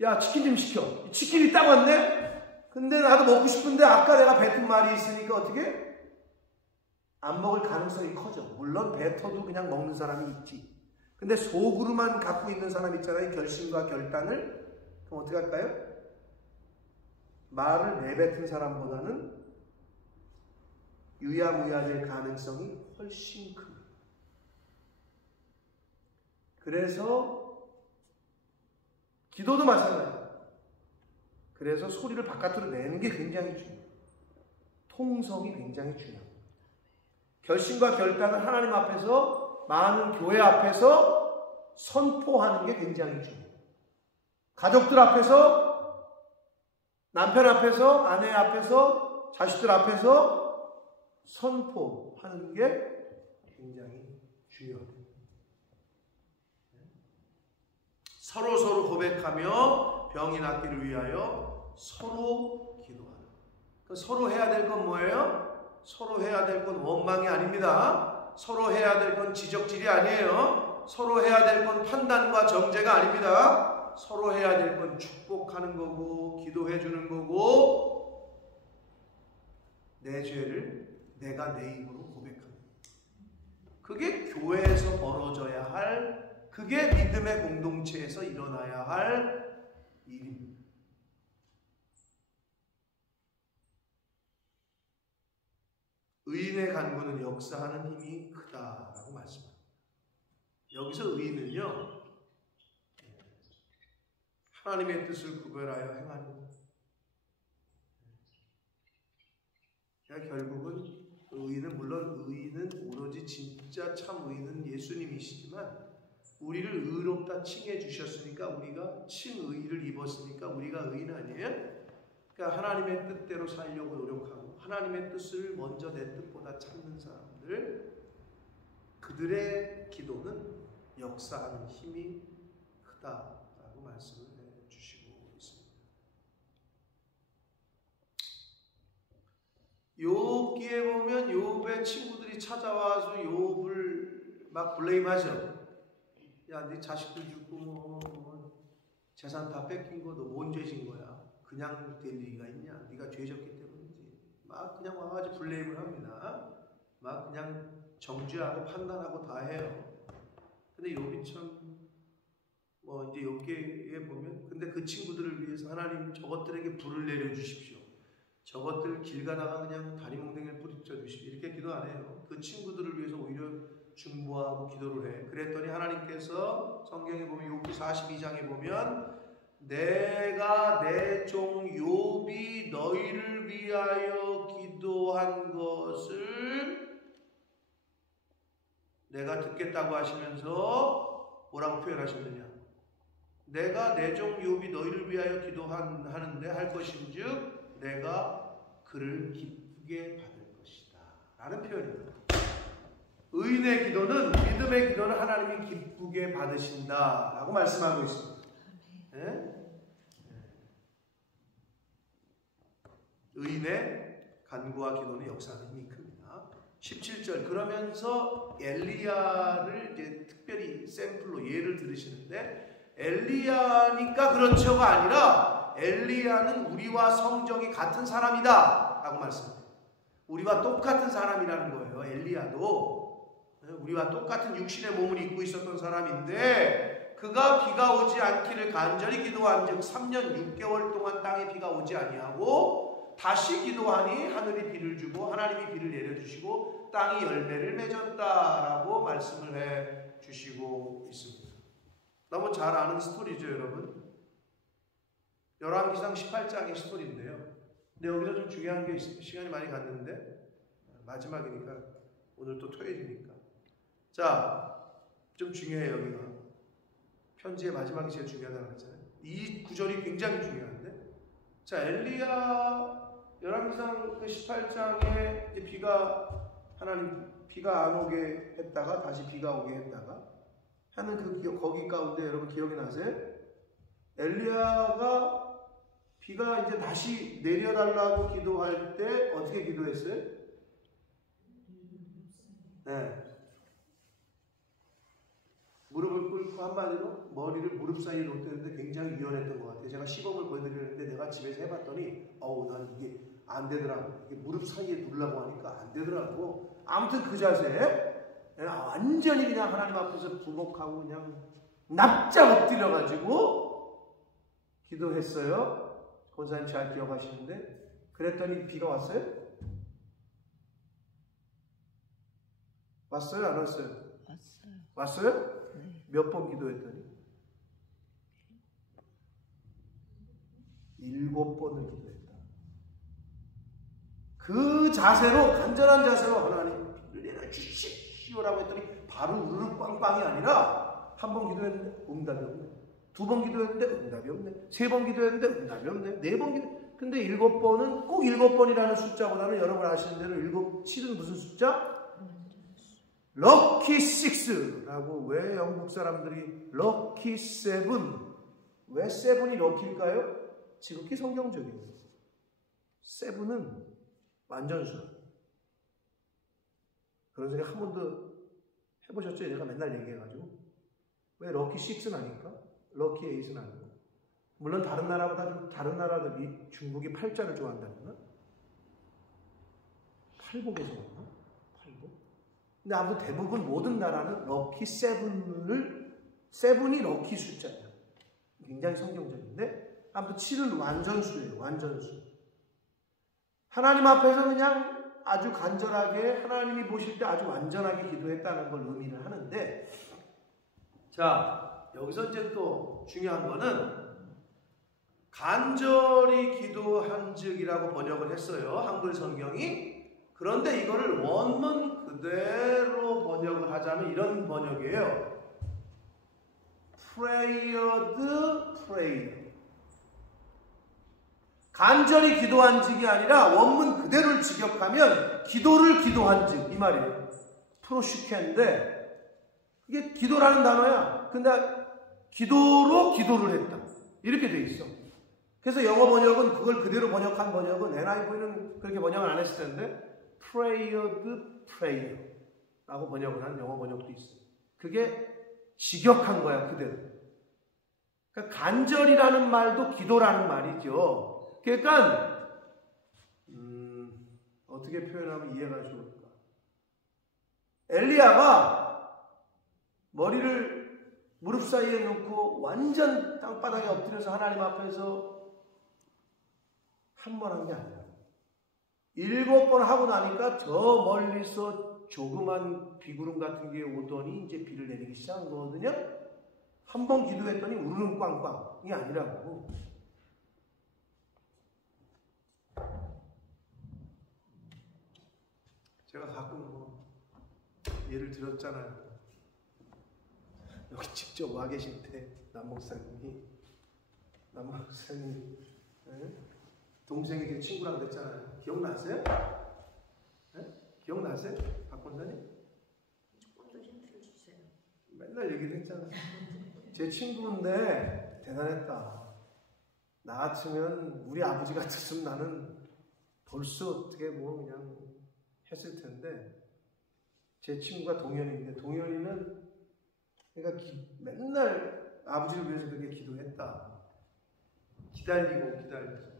야 치킨 좀 시켜, 치킨이 딱 왔네. 근데 나도 먹고 싶은데 아까 내가 뱉은 말이 있으니까 어떻게 안 먹을 가능성이 커져. 물론 뱉어도 그냥 먹는 사람이 있지. 근데 속으로만 갖고 있는 사람 있잖아요, 결심과 결단을. 그럼 어떻게 할까요? 말을 내뱉은 사람보다는 유야무야될 가능성이 훨씬 큽니다. 그래서 기도도 마찬가지예요. 그래서 소리를 바깥으로 내는 게 굉장히 중요해요. 통성이 굉장히 중요합니다. 결심과 결단을 하나님 앞에서, 많은 교회 앞에서 선포하는 게 굉장히 중요해요. 가족들 앞에서, 남편 앞에서, 아내 앞에서, 자식들 앞에서 선포하는 게 굉장히 중요합니다. 서로 고백하며 병이 낫기를 위하여 서로 기도하라. 서로 해야 될 건 뭐예요? 서로 해야 될 건 원망이 아닙니다. 서로 해야 될 건 지적질이 아니에요. 서로 해야 될 건 판단과 정죄가 아닙니다. 서로 해야 될 건 축복하는 거고 기도해 주는 거고 내 죄를 내가 내 입으로 고백하는 거예요. 그게 교회에서 벌어져야 할, 그게 믿음의 공동체에서 일어나야 할 일입니다. 의인의 간구는 역사하는 힘이 크다라고 말씀합니다. 여기서 의인은요, 하나님의 뜻을 구별하여 행하는 것. 그러니까 결국은 의인은, 물론 의인은 오로지 진짜 참 의인은 예수님이시지만 우리를 의롭다 칭해 주셨으니까, 우리가 칭의를 입었으니까 우리가 의인 아니에요? 그러니까 하나님의 뜻대로 살려고 노력하고 하나님의 뜻을 먼저 내 뜻보다 찾는 사람들, 그들의 기도는 역사하는 힘이 크다라고 말씀을 해주시고 있습니다. 욥기에 보면 욥의 친구들이 찾아와서 욥을 막 블레임하죠. 야, 네 자식들 죽고 뭐 재산 다 뺏긴 거 너 뭔 죄진 거야? 그냥 될 리가 있냐? 네가 죄졌기 때문이지. 막 그냥 와가지고 블레임을 합니다. 막 그냥 정죄하고 판단하고 다 해요. 근데 욥이 참 뭐 이제 욥기에 보면, 근데 그 친구들을 위해서 하나님 저것들에게 불을 내려 주십시오. 저것들 길 가다가 그냥 다리 몽둥이를 뿌리쳐 주십시오. 이렇게 기도 안 해요. 그 친구들을 위해서 오히려 중보하고 기도를 해. 그랬더니 하나님께서 성경에 보면 욥기 42장에 보면 내가 내 종 욥이 너희를 위하여 기도한 것을 내가 듣겠다고 하시면서 뭐라고 표현하셨느냐? 내가 내 종 욥이 너희를 위하여 기도하는데 할 것인즉 내가 그를 기쁘게 받을 것이다 라는 표현입니다. 의인의 기도는, 믿음의 기도는 하나님이 기쁘게 받으신다 라고 말씀하고 있습니다. 네? 의인의 간구와 기도는 역사하는 힘이 큽니다. 17절, 그러면서 엘리야를 이제 특별히 샘플로 예를 들으시는데, 엘리야니까 그렇죠가 아니라 엘리야는 우리와 성정이 같은 사람이다 라고 말씀합니다. 우리와 똑같은 사람이라는 거예요. 엘리야도 우리와 똑같은 육신의 몸을 입고 있었던 사람인데, 그가 비가 오지 않기를 간절히 기도한즉 3년 6개월 동안 땅에 비가 오지 아니하고 다시 기도하니 하늘이 비를 주고 하나님이 비를 내려주시고 땅이 열매를 맺었다라고 말씀을 해주시고 있습니다. 너무 잘 아는 스토리죠, 여러분. 열왕기상 18장의 스토리인데요. 근데 여기서 좀 중요한 게 있습니다. 시간이 많이 갔는데 마지막이니까, 오늘 또 토요일이니까. 자, 좀 중요해요. 여기가 편지의 마지막이 제일 중요하다고 했잖아요. 이 구절이 굉장히 중요한데, 자, 엘리야 열왕기상 그 18장에 하나님 비가 안 오게 했다가 다시 비가 오게 했다가 하는 그 거기 가운데 여러분 기억이 나세요? 엘리야가 비가 이제 다시 내려달라고 기도할 때 어떻게 기도했어요? 네. 무릎을 꿇고 한마디로 머리를 무릎 사이에 놓았는데 굉장히 유연했던 것 같아요. 제가 시범을 보여드렸는데 내가 집에서 해봤더니 난 이게 안 되더라고. 이게 무릎 사이에 누르려고 하니까 안 되더라고. 아무튼 그 자세에 완전히 그냥 하나님 앞에서 부복하고 그냥 납작 엎드려가지고 기도했어요. 권사님 잘 기억하시는데, 그랬더니 비가 왔어요? 왔어요? 안 왔어요? 왔어요? 네. 몇 번 기도했더니? 7번을 기도했다. 그 자세로, 간절한 자세로 하나님 비를 내려주십시오라고 했더니 바로 우르르 빵빵이 아니라 한 번 기도했는데 응답이 없네. 2번 기도했는데 응답이 없네. 3번 기도했는데 응답이 없네. 4번 기도. 근데 7번은 꼭 7번이라는 숫자보다는 여러분 아시는 대로 7은 무슨 숫자? 럭키 6라고. 왜 영국 사람들이 럭키 7? 왜 7이 럭키일까요? 지극히 성경적이에요. 7은 완전수. 그런 생각 한 번도 해보셨죠? 제가 맨날 얘기해가지고. 왜 럭키 6는 아닐까? 럭키 8은 아니고. 물론 다른 나라보다 다른 나라들이 중국이 8자를 좋아한다면 8복에서 왔나? 8복? 근데 아무튼 대부분 모든 나라는 럭키 7이 럭키 숫자예요. 굉장히 성경적인데 아무튼 7은 완전수예요. 완전수. 하나님 앞에서 그냥 아주 간절하게 하나님이 보실 때 아주 완전하게 기도했다는 걸 의미를 하는데, 자, 여기서 이제 또 중요한 거는 간절히 기도한 즉이라고 번역을 했어요. 한글 성경이. 그런데 이거를 원문 그대로 번역을 하자면 이런 번역이에요. prayed, prayed. 간절히 기도한 즉이 아니라 원문 그대로를 직역하면 기도를 기도한 즉 이 말이에요. 프로슈켄인데 이게 기도라는 단어야. 근데 기도로 기도를 했다. 이렇게 돼 있어. 그래서 영어 번역은 그걸 그대로 번역한 번역은 NIV는 그렇게 번역을 안 했을 텐데 prayed, prayer 라고 번역을 한 영어 번역도 있어요. 그게 직역한 거야 그대로. 그러니까 간절이라는 말도 기도라는 말이죠. 그러니까 어떻게 표현하면 이해가 좋을까? 엘리야가 머리를 무릎 사이에 놓고 완전 땅바닥에 엎드려서 하나님 앞에서 한 번 한 게 아니라 7번 하고 나니까 저 멀리서 조그만 비구름 같은 게 오더니 이제 비를 내리기 시작한 거거든요. 한 번 기도했더니 우르릉 꽝꽝이 아니라고. 제가 가끔 예를 들었잖아요. 여기 직접 와 계실 때 남 목사님이 동생이 제 친구랑 그랬잖아요. 기억나세요? 네? 기억나세요? 박 권사님? 조금 더 힌트를 주세요. 맨날 얘기를 했잖아요. 제 친구인데 대단했다. 나 같으면 우리 아버지 같았으면 나는 벌써 어떻게 뭐 그냥 했을 텐데 제 친구가 동현이인데 동현이는 그러니까 맨날 아버지를 위해서 그렇게 기도했다. 기다려서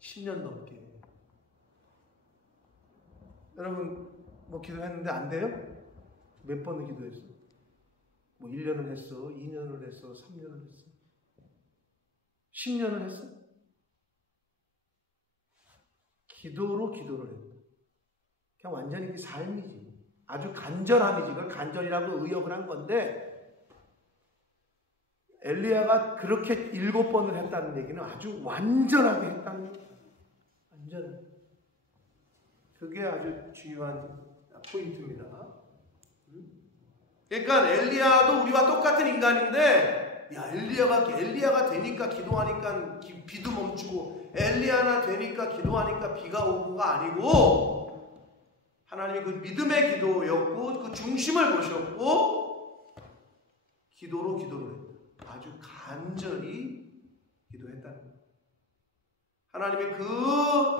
10년 넘게. 여러분 뭐 기도했는데 안 돼요? 몇 번을 기도했어? 뭐 1년을 했어? 2년을 했어? 3년을 했어? 10년을 했어? 기도를 했다. 그냥 완전히 그 삶이지. 아주 간절함이지. 그걸 간절이라고 의역을 한 건데 엘리야가 그렇게 7번을 했다는 얘기는 아주 완전하게 했다는 얘기야. 완전하게. 그게 아주 중요한 포인트입니다. 그러니까 엘리야도 우리와 똑같은 인간인데 야 엘리야가 되니까 기도하니까 비도 멈추고 엘리야나 되니까 기도하니까 비가 오고가 아니고 하나님이 그 믿음의 기도였고 그 중심을 보셨고 기도를 했다. 아주 간절히 기도했다는 거예요. 하나님이 그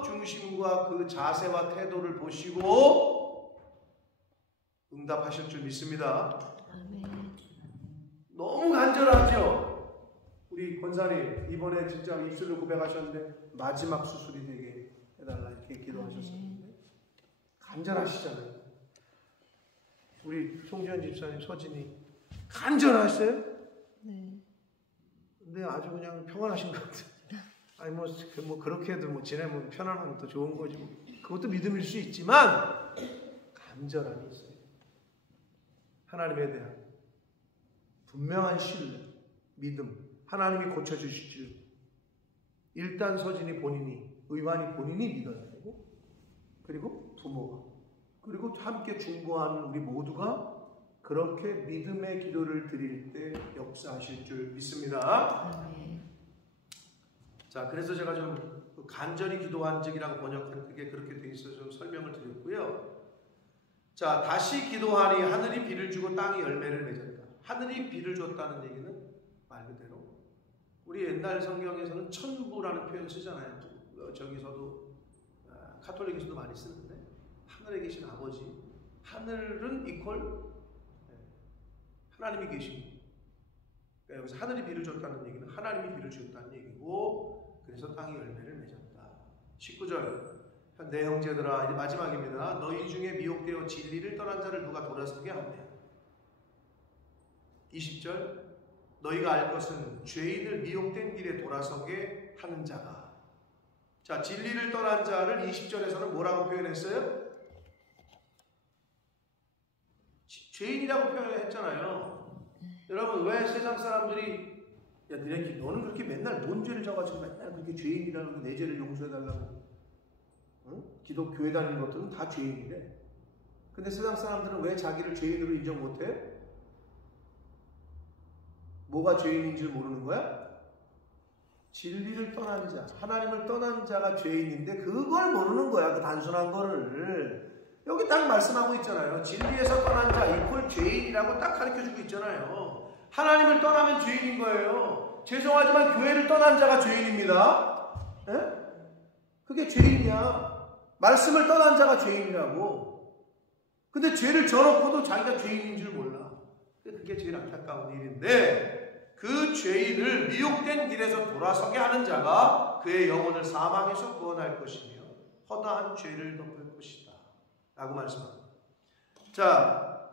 중심과 그 자세와 태도를 보시고 응답하실 줄 믿습니다. 아멘. 너무 간절하죠? 우리 권사님 이번에 진짜 입술로 고백하셨는데 마지막 수술이 되게 해달라 이렇게 기도하셨었는데 간절하시잖아요. 우리 송지현 집사님 서진이 간절하셨어요? 네. 근데 아주 그냥 평안하신 것 같아요. 아니 뭐 그렇게 해도 뭐 지내면 편안하면 더 좋은 거지. 그것도 믿음일 수 있지만 간절함이 있어요. 하나님에 대한 분명한 신뢰, 믿음, 하나님이 고쳐주실 줄 일단 서진이 의완이 본인이 믿어야 되고 그리고 부모가 그리고 함께 중보하는 우리 모두가 그렇게 믿음의 기도를 드릴 때 역사하실 줄 믿습니다. 아멘. 자, 그래서 제가 좀 간절히 기도한 적이라고 번역한 게 그렇게 돼 있어서 좀 설명을 드렸고요. 자, 다시 기도하니 하늘이 비를 주고 땅이 열매를 맺었다. 하늘이 비를 줬다는 얘기는 말 그대로 우리 옛날 성경에서는 천부라는 표현 쓰잖아요. 저기서도 카톨릭에서도 많이 쓰는데 하늘에 계신 아버지, 하늘은 이퀄 하나님이 계신. 그러니까 여기서 하늘이 비를 줬다는 얘기는 하나님이 비를 주었다는 얘기고, 그래서 땅이 열매를 맺었다. 19절. 내 형제들아, 이제 마지막입니다. 너희 중에 미혹되어 진리를 떠난 자를 누가 돌아서게 하느냐. 20절. 너희가 알 것은 죄인을 미혹된 길에 돌아서게 하는 자가. 자, 진리를 떠난 자를 20절에서는 뭐라고 표현했어요? 죄인이라고 표현했잖아요. 여러분, 왜 세상 사람들이 야, 너는 그렇게 맨날 뭔 죄를 져가지고 맨날 그렇게 죄인이라고 내 죄를 용서해달라고, 응? 기독 교회 다니는 것들은 다 죄인이래. 근데 세상 사람들은 왜 자기를 죄인으로 인정 못해? 뭐가 죄인인 줄 모르는 거야? 진리를 떠난 자, 하나님을 떠난 자가 죄인인데 그걸 모르는 거야. 그 단순한 거를. 여기 딱 말씀하고 있잖아요. 진리에서 떠난 자 이퀄 죄인이라고 딱 가르쳐주고 있잖아요. 하나님을 떠나면 죄인인 거예요. 죄송하지만 교회를 떠난 자가 죄인입니다. 에? 그게 죄인이야. 말씀을 떠난 자가 죄인이라고. 근데 죄를 져놓고도 자기가 죄인인 줄 몰라. 그게 제일 안타까운 일인데, 그 죄인을 미혹된 길에서 돌아서게 하는 자가 그의 영혼을 사망에서 구원할 것이며 허다한 죄를 덮을 것이다 라고 말씀합니다. 자,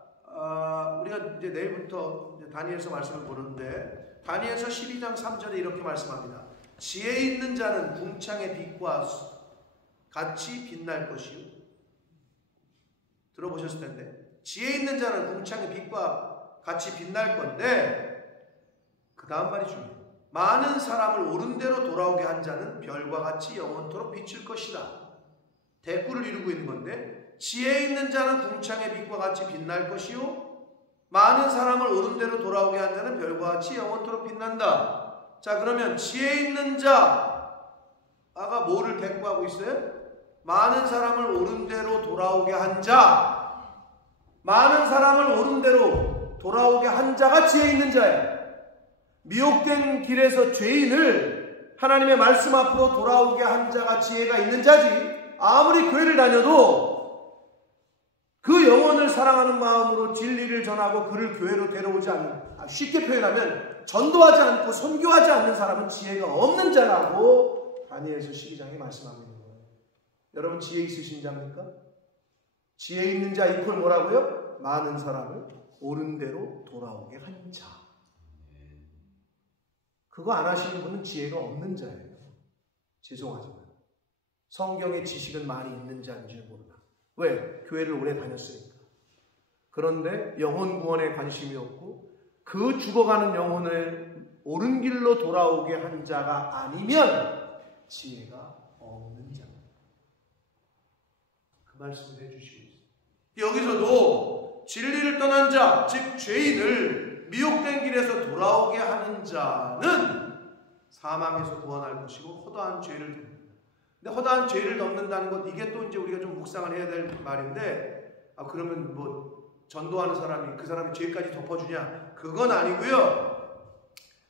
우리가 이제 내일부터 이제 다니엘서 말씀을 보는데, 다니엘서 12장 3절에 이렇게 말씀합니다. 지혜 있는 자는 궁창의 빛과 같이 빛날 것이요. 들어보셨을 텐데, 지혜 있는 자는 궁창의 빛과 같이 빛날 건데, 그 다음 말이 중요해요. 많은 사람을 옳은 대로 돌아오게 한 자는 별과 같이 영원토록 비칠 것이다. 대꾸를 이루고 있는 건데, 지혜 있는 자는 궁창의 빛과 같이 빛날 것이요, 많은 사람을 옳은 대로 돌아오게 한 자는 별과 같이 영원토록 빛난다. 자, 그러면 지혜 있는 자가 뭐를 대꾸하고 있어요? 많은 사람을 옳은 대로 돌아오게 한 자, 많은 사람을 옳은 대로 돌아오게 한 자가 지혜 있는 자예요. 미혹된 길에서 죄인을 하나님의 말씀 앞으로 돌아오게 한 자가 지혜가 있는 자지, 아무리 교회를 다녀도 그 영혼을 사랑하는 마음으로 진리를 전하고 그를 교회로 데려오지 않는, 쉽게 표현하면 전도하지 않고 선교하지 않는 사람은 지혜가 없는 자라고 다니엘서 12장에 말씀하고 있는 거예요. 여러분, 지혜 있으신 자입니까? 지혜 있는 자 이퀄 뭐라고요? 많은 사람을 옳은 대로 돌아오게 한 자. 그거 안 하시는 분은 지혜가 없는 자예요. 죄송하지만 성경의 지식은 많이 있는 자인 줄 모르나. 왜? 교회를 오래 다녔으니까. 그런데 영혼 구원에 관심이 없고 그 죽어가는 영혼을 옳은 길로 돌아오게 한 자가 아니면 지혜가 없는 자. 그 말씀을 해주시고 있어요. 여기서도 진리를 떠난 자, 즉 죄인을 미혹된 길에서 돌아오게 하는 자는 사망에서 구원할 것이고 허다한 죄를 덮는다. 근데 허다한 죄를 덮는다는 것, 이게 또 이제 우리가 좀 묵상을 해야 될 말인데, 그러면 뭐 전도하는 사람이 그 사람의 죄까지 덮어주냐? 그건 아니고요.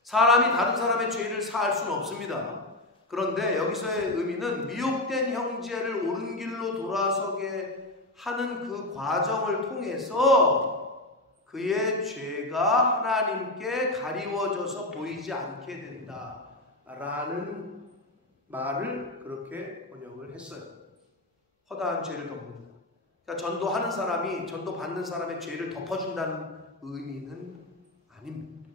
사람이 다른 사람의 죄를 사할 수는 없습니다. 그런데 여기서의 의미는 미혹된 형제를 옳은 길로 돌아서게 하는 그 과정을 통해서 그의 죄가 하나님께 가리워져서 보이지 않게 된다라는 말을 그렇게 번역을 했어요. 허다한 죄를 덮는다. 그러니까 전도하는 사람이 전도 받는 사람의 죄를 덮어준다는 의미는 아닙니다.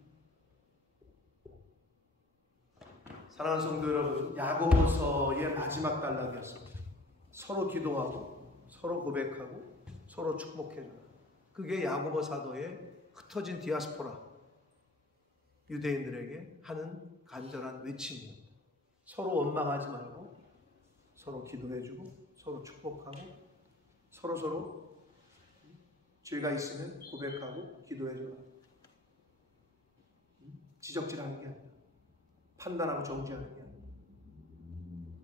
사랑하는 성도 여러분, 야고보서의 마지막 단락이었습니다. 서로 기도하고 서로 고백하고 서로 축복해줘. 그게 야고보 사도의 흩어진 디아스포라 유대인들에게 하는 간절한 외침입니다. 서로 원망하지 말고 서로 기도해주고 서로 축복하고 서로 죄가 있으면 고백하고 기도해줘라. 지적질하는 게 아니라 판단하고 정죄하는 게 아니라,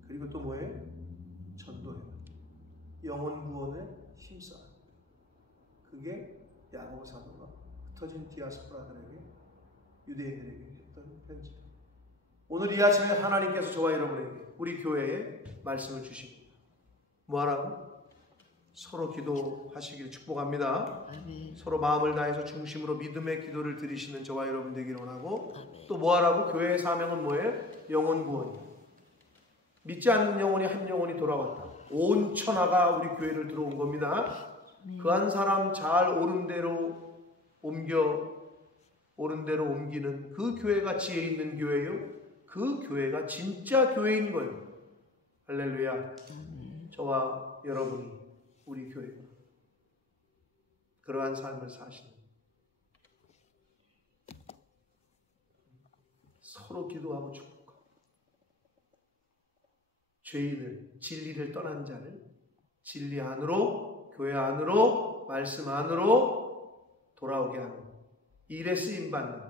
그리고 또 뭐예요? 전도해라. 영혼 구원에 힘써라. 그게 야고보 사도가 흩어진 디아스포라들에게, 유대인들에게 했던 편지. 오늘 이 아침에 하나님께서 저와 여러분에게 우리 교회에 말씀을 주십니다. 뭐하라고? 서로 기도하시길 축복합니다. 아멘. 서로 마음을 다해서 중심으로 믿음의 기도를 드리시는 저와 여러분 되기를 원하고, 아멘. 또 뭐하라고? 교회의 사명은 뭐예요? 영혼 구원. 믿지 않는 영혼이 한 영혼이 돌아왔다. 온 천하가 우리 교회를 들어온 겁니다. 그 한 사람 잘 옳은 대로 옮기는 그 교회가 지혜 있는 교회요. 그 교회가 진짜 교회인 거예요. 할렐루야. 저와 여러분이 우리 교회가 그러한 삶을 사시는, 서로 기도하고 축복하고, 죄인을, 진리를 떠난 자를 진리 안으로, 교회 안으로, 말씀 안으로 돌아오게 하는 일에 쓰임받는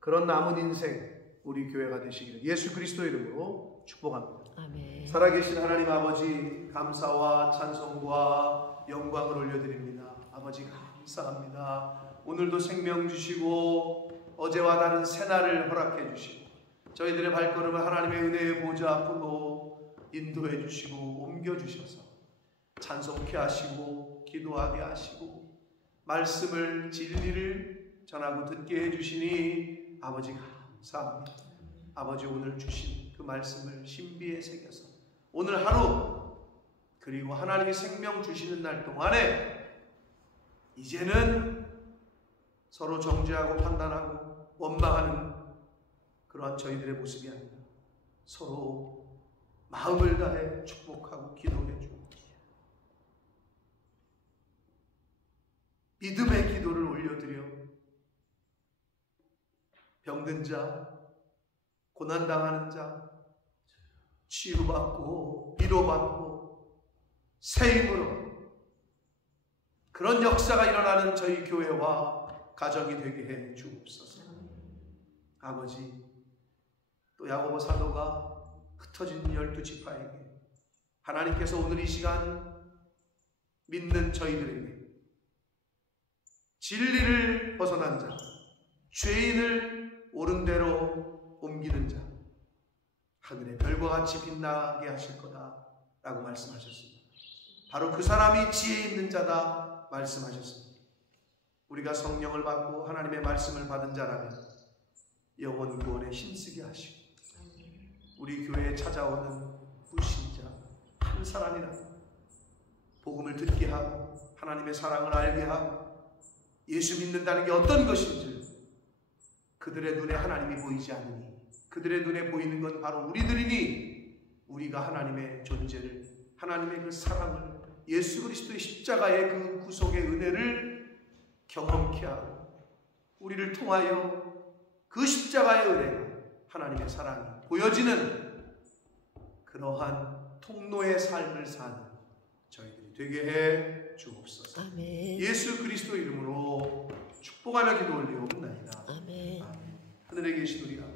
그런 남은 인생 우리 교회가 되시기를 예수 그리스도 이름으로 축복합니다. 아멘. 살아계신 하나님 아버지, 감사와 찬송과 영광을 올려드립니다. 아버지 감사합니다. 오늘도 생명 주시고 어제와 다른 새날을 허락해 주시고 저희들의 발걸음을 하나님의 은혜의 보좌 앞으로 인도해 주시고 옮겨 주셔서 찬송케 하시고 기도하게 하시고 말씀을, 진리를 전하고 듣게 해주시니 아버지 감사합니다. 아버지 오늘 주신 그 말씀을 신비에 새겨서 오늘 하루, 그리고 하나님이 생명 주시는 날 동안에 이제는 서로 정죄하고 판단하고 원망하는 그러한 저희들의 모습이 아니라 서로 마음을 다해 축복하고 기도해주고 믿음의 기도를 올려드려 병든 자, 고난당하는 자 치유받고 위로받고 새 힘으로 그런 역사가 일어나는 저희 교회와 가정이 되게 해 주옵소서. 아버지, 또 야고보 사도가 흩어진 12지파에게 하나님께서 오늘 이 시간 믿는 저희들에게 진리를 벗어난 자, 죄인을 옳은 대로 옮기는 자, 하늘의 별과 같이 빛나게 하실 거다 라고 말씀하셨습니다. 바로 그 사람이 지혜 있는 자다 말씀하셨습니다. 우리가 성령을 받고 하나님의 말씀을 받은 자라면 영혼 구원에 힘쓰게 하시고 우리 교회에 찾아오는 불신자 한 사람이라도 복음을 듣게 하고 하나님의 사랑을 알게 하고 예수 믿는다는 게 어떤 것인지 그들의 눈에 하나님이 보이지 않으니 그들의 눈에 보이는 건 바로 우리들이니 우리가 하나님의 존재를, 하나님의 그 사랑을, 예수 그리스도의 십자가의 그 구속의 은혜를 경험케 하고 우리를 통하여 그 십자가의 은혜가 하나님의 사랑이 보여지는 그러한 통로의 삶을 사는 저희들이 되게 해 주옵소서. 아멘. 예수 그리스도 이름으로 축복하며 기도 올리옵나이다. 아멘. 하늘에 계신 우리 아버지,